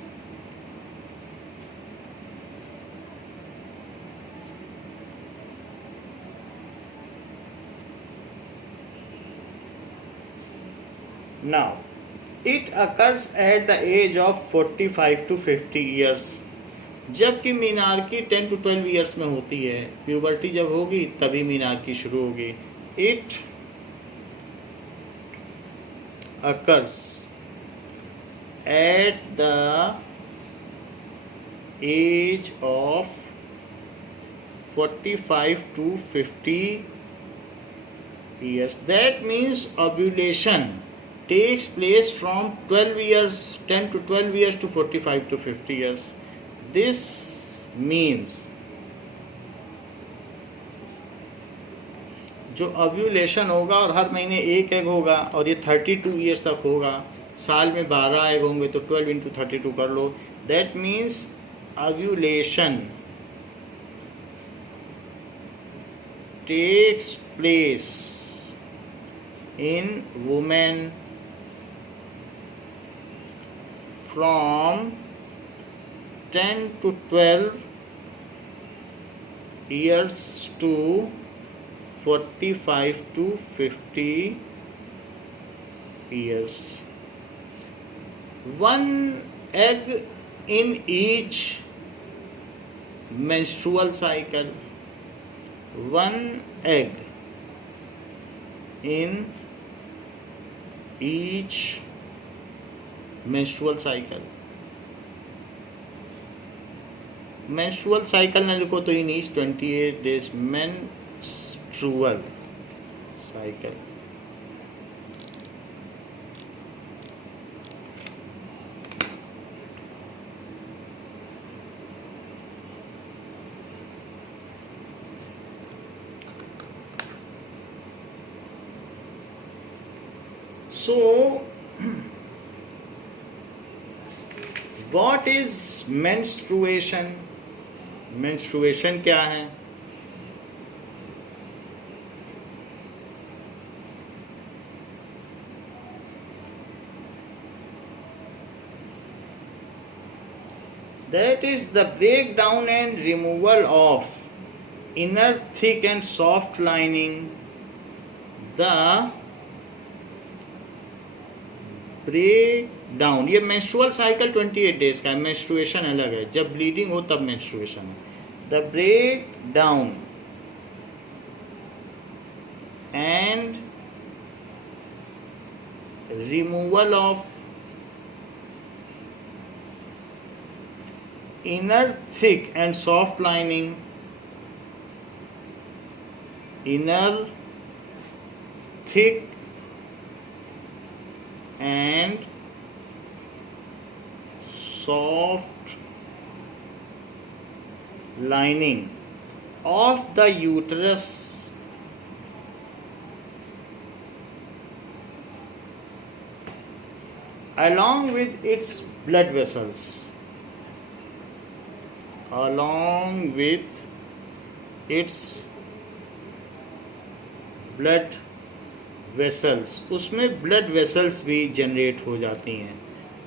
Now, it occurs at the age of 45 to 50 years. जबकि menarche 10 to 12 years में होती है. Puberty जब होगी तभी menarche शुरू होगी. It occurs at the age of 45 to 50 years. That means ovulation takes place from 12 years, 10 to 12 years to 45 to 50 years. This means जो ओव्यूलेशन होगा और हर महीने एक एग होगा और ये 32 ईयर्स तक होगा, साल में 12 एग होंगे तो 12 into 32 कर लो. That means ovulation takes place in women from 10 to 12 years to 45 to 50 years. One egg in each menstrual cycle. One egg in each menstrual cycle. Menstrual cycle ना लिखो तो in each 28 days menstrual cycle. So what is menstruation? Menstruation क्या है? That is the breakdown and removal of inner thick and soft lining. The breakdown. ये menstrual cycle 28 days का है. menstruation अलग है. जब bleeding हो तब menstruation है. The breakdown and removal of inner thick and soft lining. Inner thick and soft lining of the uterus along with its blood vessels. Along with its blood vessels, उसमें blood vessels भी generate हो जाती हैं.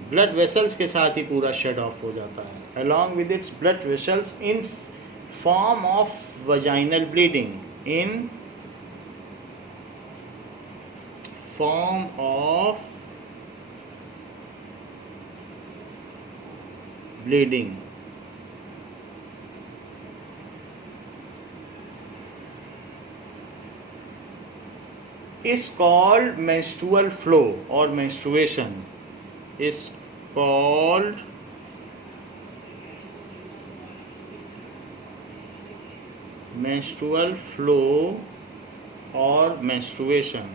Blood vessels के साथ ही पूरा shut off हो जाता है. Along with its blood vessels in form of vaginal bleeding. In form of bleeding. is called menstrual flow or menstruation. Is called menstrual flow or menstruation.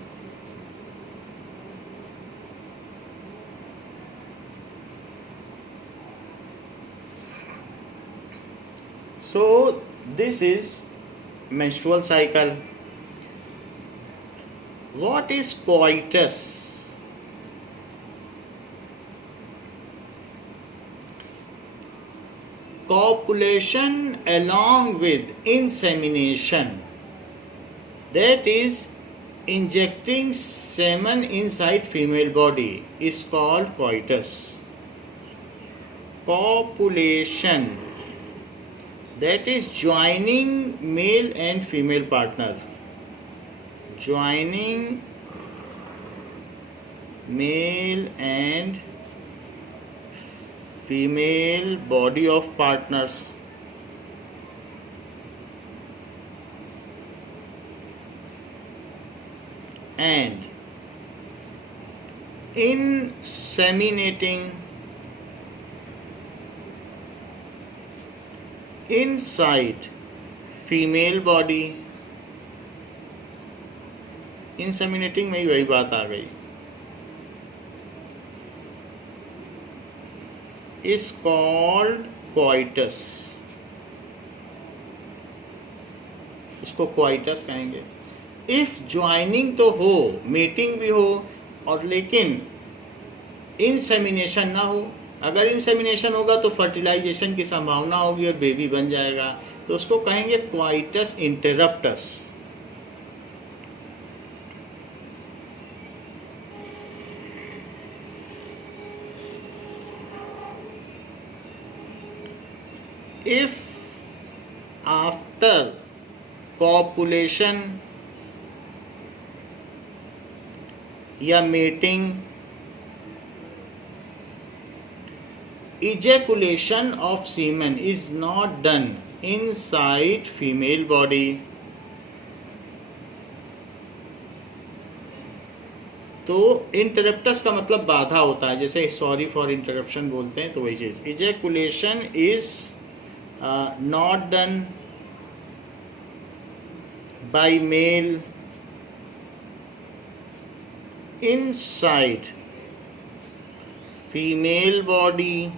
So this is menstrual cycle. What is coitus? Copulation along with insemination. That is, injecting semen inside female body is called coitus. Copulation. That is joining male and female partner. Joining male and female body of partners. And inseminating inside female body. इंसेमिनेटिंग में ही वही बात आ गई. Is called coitus. इसको coitus कहेंगे. If joining तो हो, mating भी हो, और लेकिन इंसेमिनेशन ना हो, अगर इंसेमिनेशन होगा तो फर्टिलाइजेशन की संभावना होगी और बेबी बन जाएगा, तो उसको कहेंगे coitus interruptus. If after copulation या mating ejaculation of semen is not done inside female body, तो इंटरप्टस का मतलब बाधा होता है, जैसे सॉरी फॉर इंटरप्शन बोलते हैं, तो वही चीज ejaculation is not done by male inside female body,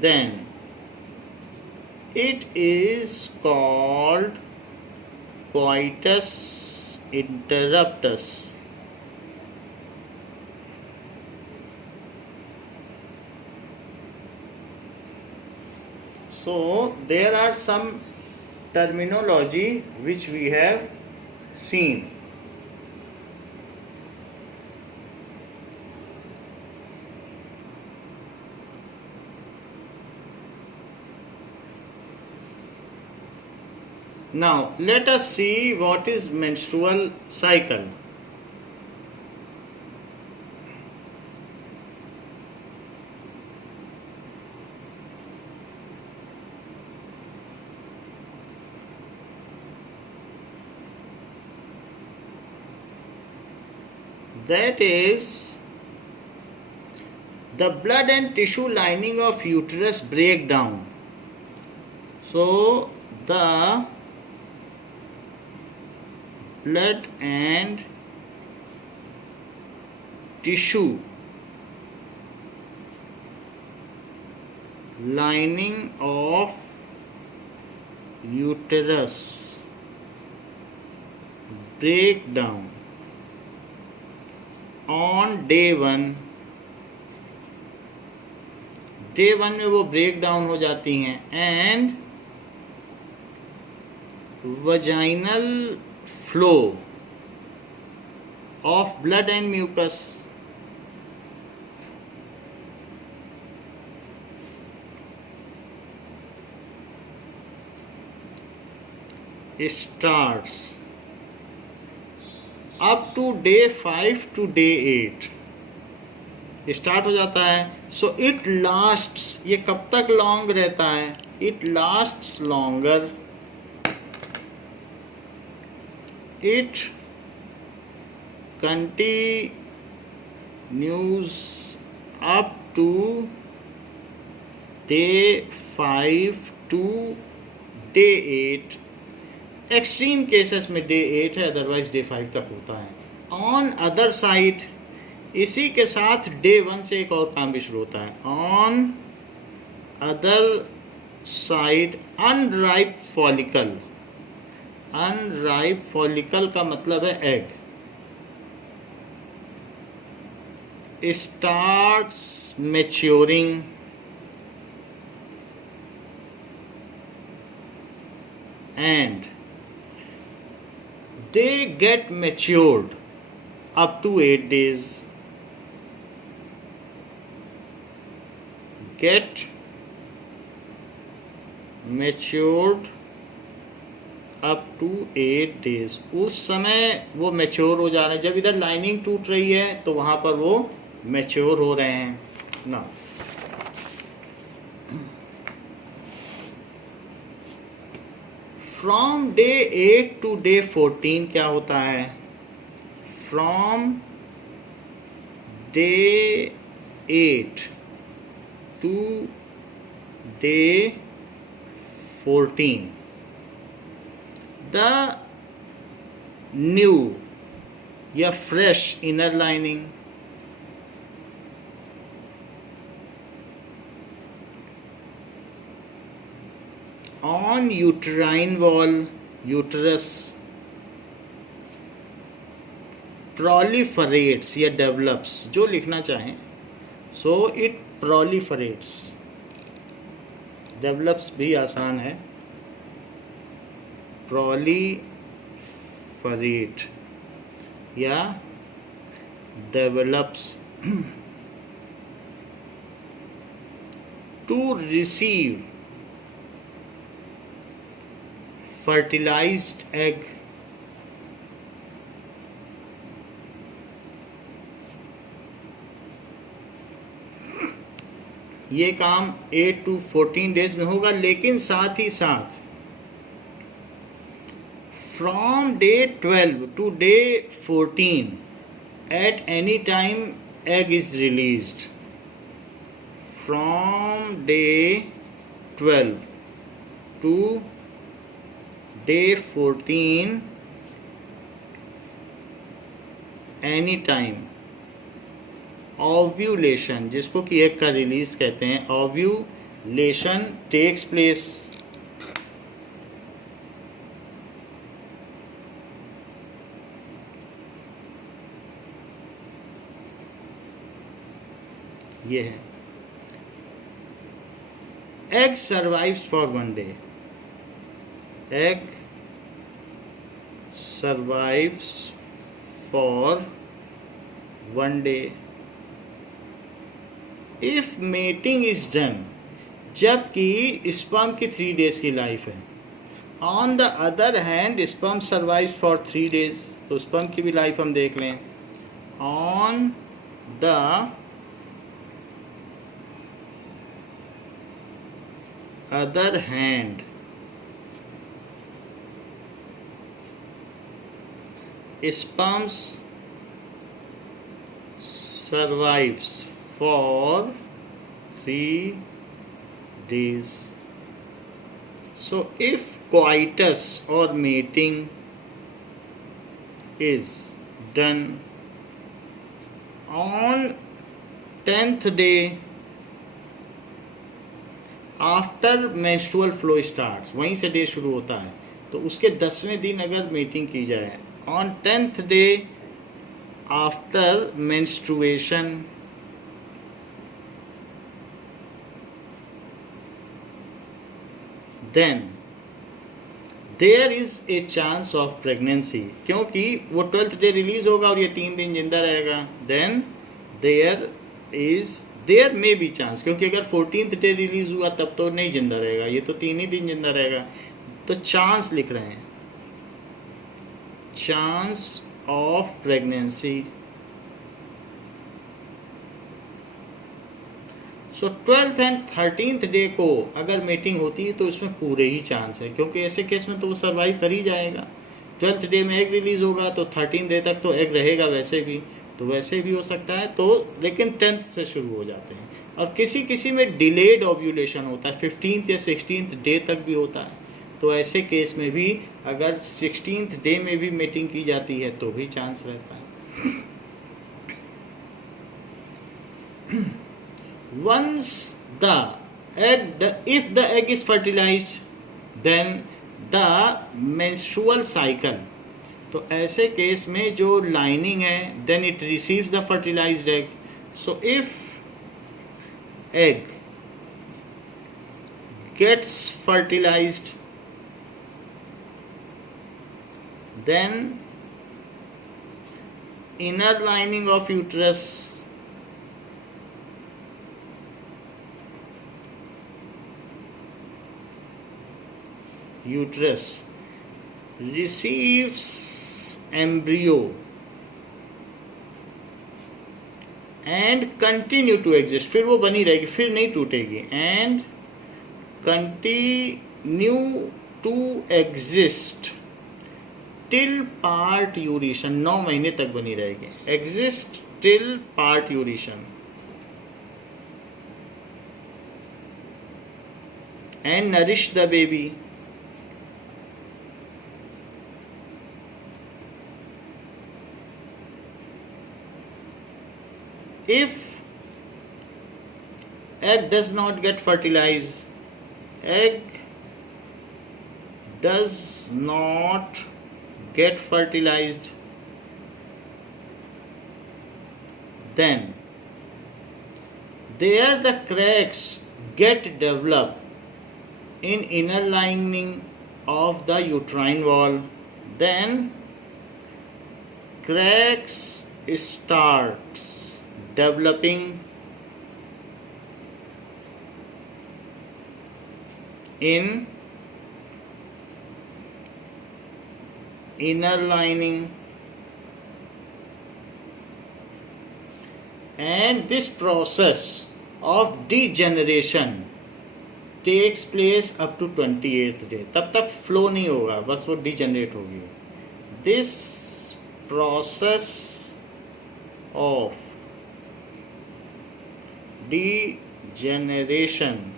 then it is called coitus interruptus. So there are some terminology which we have seen. Now let us see what is menstrual cycle. That is, the blood and tissue lining of uterus break down. So the blood and tissue lining of uterus break down on day 1. Day 1 में वो break down हो जाती हैं, and vaginal flow of blood and mucus starts up to day 5 to day 8 start हो जाता है. So it lasts, ये कब तक लॉन्ग रहता है? It lasts longer. It continues up to day 5 to day 8. Extreme cases में डे 8 है, अदरवाइज डे 5 तक होता है. ऑन अदर साइड, इसी के साथ डे 1 से एक और काम भी शुरू होता है. On other side, unripe follicle. Unripe follicle का मतलब है egg. Starts maturing and they get matured up to 8 days. Get matured up to 8 days. उस समय वो मैच्योर हो जा रहे हैं. जब इधर लाइनिंग टूट रही है तो वहाँ पर वो मैच्योर हो रहे हैं ना. फ्रॉम डे 8 टू डे 14 क्या होता है? From day 8 to day 14 the new या fresh inner lining on uterine wall, uterus proliferates या develops, जो लिखना चाहें. So it proliferates. Develops भी आसान है. Proliferate या develops to receive fertilized egg ये काम 8 to 14 डेज में होगा, लेकिन साथ ही साथ from day 12 to day 14 at any time egg is released. From day 12 to day 14 any time ovulation, जिसको कि एग का रिलीज कहते हैं, ovulation takes place. ये है. Egg survives for 1 day. Egg survives for 1 day. If mating is done, जबकि sperm की 3 days की लाइफ है. On the other hand sperm survives for 3 days. तो स्पर्म की भी लाइफ हम देख लें. On the other hand sperms survives for 3 days. So if coitus or mating is done on 10th day after menstrual flow starts, वहीं से day शुरू होता है, तो उसके 10वें दिन अगर मीटिंग की जाए on 10th day after menstruation, then there is a chance of pregnancy. क्योंकि वो 12th डे रिलीज होगा और ये 3 दिन जिंदा रहेगा. Then there may be chance, क्योंकि अगर 14th डे रिलीज हुआ तब तो नहीं जिंदा रहेगा, ये तो 3 ही दिन जिंदा रहेगा. तो चांस लिख रहे हैं, chance of pregnancy. So 12th and 13th day को अगर मीटिंग होती है तो इसमें पूरे ही चांस है, क्योंकि ऐसे केस में तो वो सर्वाइव कर ही जाएगा. 12th डे में एग रिलीज होगा तो 13th डे तक तो एग रहेगा वैसे भी, तो वैसे भी हो सकता है. तो लेकिन 10th से शुरू हो जाते हैं. और किसी किसी में डिलेड ओव्यूलेशन होता है, 15th या 16th डे तक भी होता है. तो ऐसे केस में भी अगर 16th डे में भी मीटिंग की जाती है तो भी चांस रहता है. Once the if the egg is fertilized, then the menstrual cycle, तो ऐसे केस में जो लाइनिंग है, then it receives the fertilised egg. So if egg gets fertilised, then inner lining of uterus receives embryo and continue to exist. फिर वो बनी रहेगी, फिर नहीं टूटेगी. and continue to exist till parturition, 9 महीने तक बनी रहेगी. exist till parturition and nourish the baby. If egg does not get fertilized, egg does not get fertilized, then there the cracks get developed in inner lining of the uterine wall. Then cracks starts developing in inner lining, and this process of degeneration takes place up to 28th day. तब तक flow नहीं होगा, बस वो degenerate होगी. This process of degeneration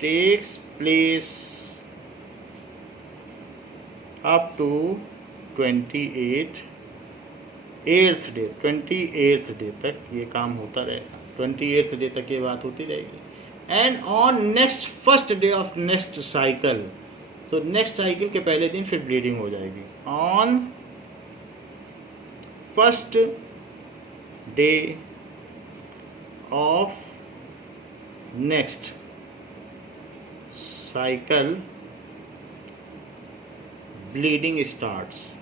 takes place up to 28th day. 28th day तक ये काम होता रहेगा. 28th day तक ये बात होती रहेगी. And on next first day of next cycle, तो नेक्स्ट साइकिल के पहले दिन फिर ब्लीडिंग हो जाएगी. On first day of next cycle bleeding starts.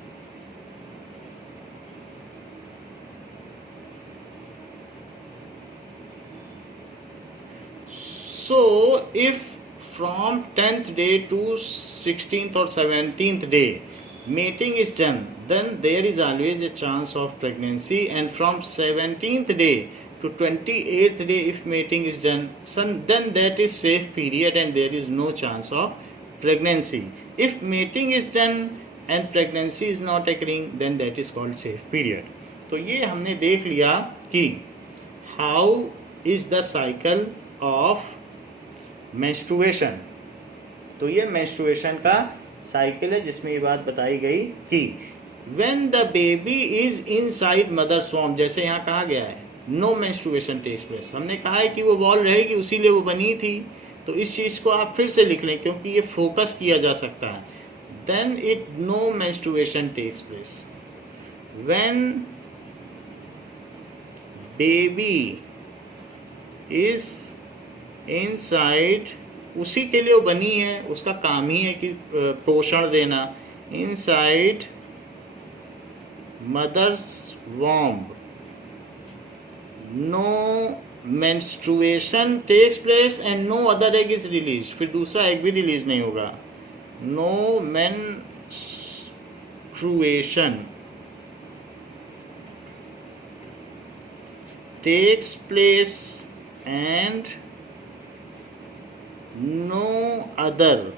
So if from 10th day to 16th or 17th day mating is done, then there is always a chance of pregnancy, and from 17th day to 28th day if mating is done, then that is safe period and there is no chance of pregnancy. If mating is done and pregnancy is not occurring, then that is called safe period. तो ये हमने देख लिया कि how is the cycle of menstruation. तो ये menstruation का cycle है जिसमें ये बात बताई गई कि when the baby is inside mother's womb, जैसे यहाँ कहा गया है no menstruation takes place. हमने कहा है कि वो वॉल रहेगी, उसीलिए वो बनी थी. तो इस चीज़ को आप फिर से लिख लें क्योंकि ये फोकस किया जा सकता है. Then it no menstruation takes place when baby is inside. उसी के लिए वो बनी है, उसका काम ही है कि पोषण देना. Inside mother's womb no menstruation takes place and no other egg is released. फिर दूसरा एग भी रिलीज नहीं होगा. No menstruation takes place and no other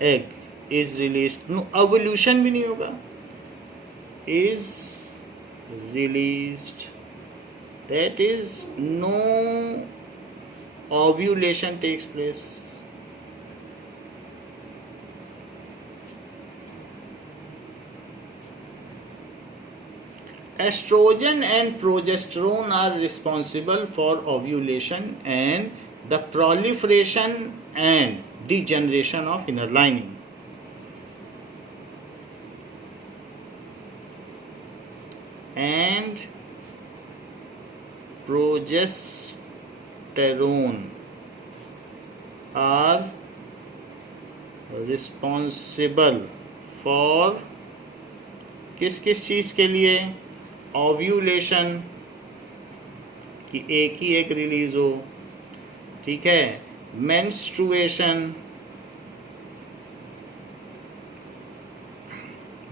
egg is released. No ovulation भी नहीं होगा. Is released. That is, no ovulation takes place. Estrogen and progesterone are responsible for ovulation and the proliferation and degeneration of inner lining. And progesterone are responsible for किस किस चीज़ के लिए? Ovulation, कि एक ही एक रिलीज हो. ठीक है. मेंस्ट्रुएशन,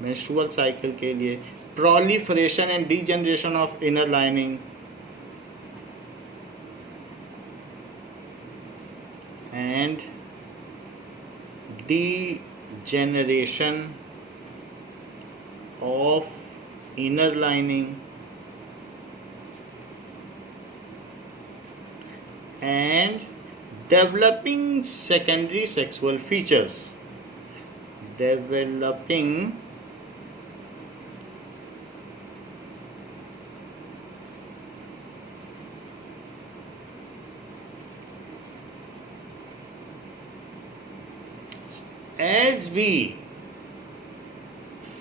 मेंस्ट्रुअल साइकिल के लिए. proliferation and degeneration of inner lining. And degeneration of inner lining and developing secondary sexual features. Developing as we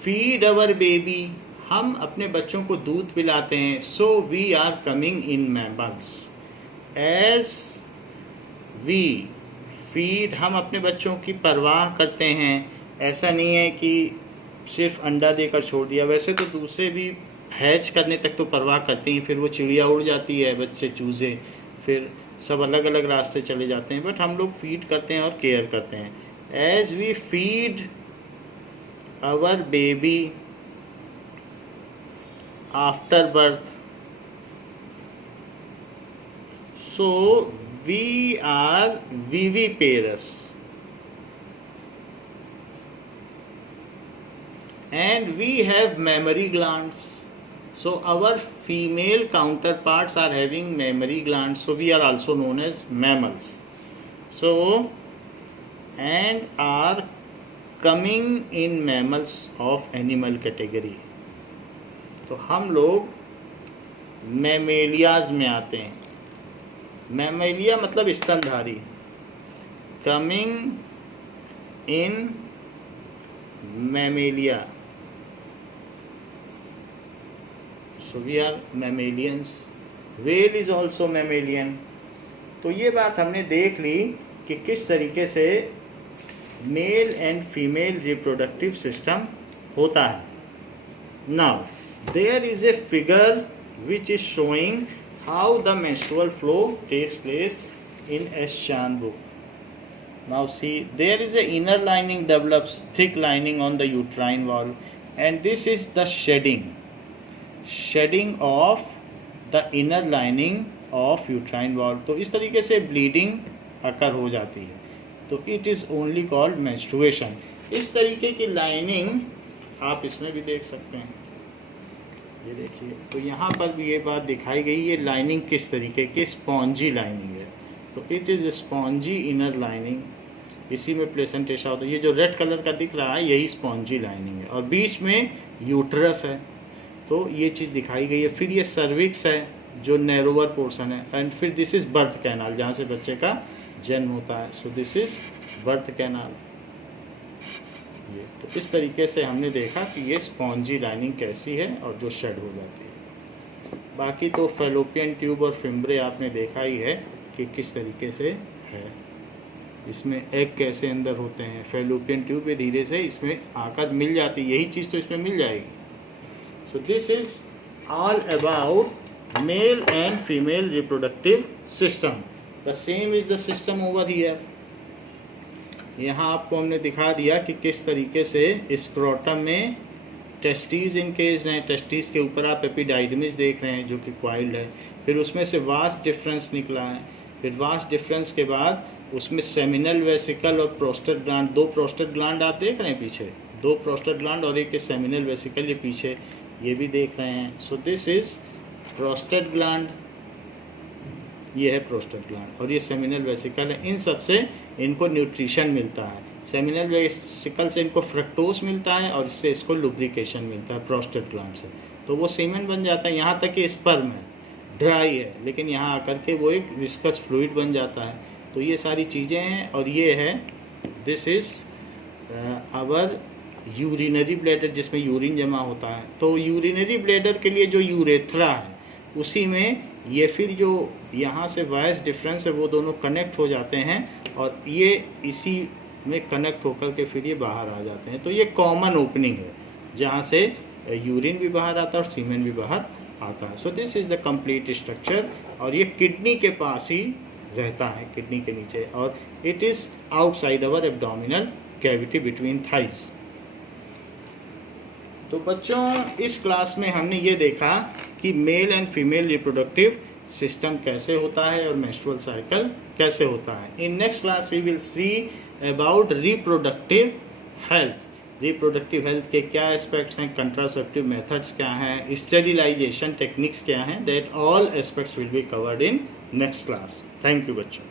feed our baby, हम अपने बच्चों को दूध पिलाते हैं, so we are coming in mammals. As we feed, हम अपने बच्चों की परवाह करते हैं। ऐसा नहीं है कि सिर्फ अंडा देकर छोड़ दिया, वैसे तो दूसरे भी हैच करने तक तो परवाह करती हैं, फिर वो चिड़िया उड़ जाती है, बच्चे चूजे, फिर सब अलग अलग रास्ते चले जाते हैं, बट हम लोग फीड करते हैं और केयर करते हैं। As we feed our baby after birth, so we are viviparous and we have mammary glands, so our female counterparts are having mammary glands, so we are also known as mammals, so and are coming in mammals of animal category। तो हम लोग मैमेलियाज में आते हैं। Mammalia मतलब स्तनधारी, coming in Mammalia, so we are mammalians. Whale is also mammalian. तो ये बात हमने देख ली कि किस तरीके से male and female reproductive system होता है। Now there is a figure which is showing how the menstrual flow takes place in S. Chan book. Now see, there is a inner lining develops, thick lining on the uterine wall, and this is the shedding of the inner lining of uterine wall। तो इस तरीके से bleeding occur हो जाती है, तो it is only called menstruation। इस तरीके की लाइनिंग आप इसमें भी देख सकते हैं, ये देखिए। तो यहाँ पर भी ये बात दिखाई गई, ये लाइनिंग किस तरीके की स्पॉन्जी लाइनिंग है। तो it is spongy inner lining, इसी में प्लेसेंटेशा होता है। ये जो रेड कलर का दिख रहा है यही स्पॉन्जी लाइनिंग है, और बीच में यूट्रस है, तो ये चीज़ दिखाई गई है। फिर ये सर्विक्स है जो नैरोवर पोर्शन है, एंड फिर दिस इज़ बर्थ कैनाल, जहाँ से बच्चे का जन्म होता है। So this is birth canal. ये तो इस तरीके से हमने देखा कि ये स्पॉन्जी लाइनिंग कैसी है और जो शेड हो जाती है। बाकी तो फैलोपियन ट्यूब और फिम्ब्रे आपने देखा ही है कि किस तरीके से है, इसमें एग कैसे अंदर होते हैं। फैलोपियन ट्यूब पे धीरे से इसमें आकर मिल जाती है, यही चीज़ तो इसमें मिल जाएगी। So this is all about male and female reproductive system. The same is the system over here. यहाँ आपको हमने दिखा दिया कि किस तरीके से स्क्रोटम में टेस्टीज इनकेज हैं, टेस्टीज के ऊपर आप एपिडाइडमिस देख रहे हैं जो कि क्वाइल्ड है, फिर उसमें से वास्ट डिफरेंस निकला है, फिर वास्ट डिफरेंस के बाद उसमें सेमिनल वेसिकल और प्रोस्टेट ग्लैंड, दो प्रोस्टेट ग्लैंड आप देख रहे हैं पीछे, दो प्रोस्टेट ग्लैंड और एक सेमिनल वेसिकल ये पीछे ये भी देख रहे हैं। So this is prostate gland, ये है प्रोस्टेट ग्लैंड और ये सेमिनल वेसिकल है। इन सब से इनको न्यूट्रिशन मिलता है, सेमिनल वेसिकल से इनको फ्रक्टोज मिलता है और इससे इसको लुब्रिकेशन मिलता है प्रोस्टेट ग्लैंड से, तो वो सीमेन बन जाता है। यहाँ तक कि स्पर्म है, ड्राई है, लेकिन यहाँ आकर के वो एक विस्कस फ्लूइड बन जाता है। तो ये सारी चीज़ें हैं, और ये है this is our urinary bladder जिसमें यूरिन जमा होता है। तो यूरिनरी ब्लैडर के लिए जो यूरेथ्रा है उसी में ये फिर जो यहाँ से वाइस डिफरेंस है वो दोनों कनेक्ट हो जाते हैं और ये इसी में कनेक्ट होकर के फिर ये बाहर आ जाते हैं। तो ये कॉमन ओपनिंग है जहाँ से यूरिन भी बाहर आता है और सीमेन भी बाहर आता है। So this is the complete structure, और ये किडनी के पास ही रहता है, किडनी के नीचे, और it is outside our abdominal cavity between thighs. तो बच्चों इस क्लास में हमने ये देखा कि male and female reproductive system कैसे होता है और मेंस्ट्रुअल साइकिल कैसे होता है। In next class we will see about reproductive health. Reproductive health के क्या एस्पेक्ट्स हैं, कंट्रासेप्टिव मेथड्स क्या हैं, स्टेरिलाइजेशन टेक्निक्स क्या हैं, that all aspects will be covered in next class. Thank you बच्चों।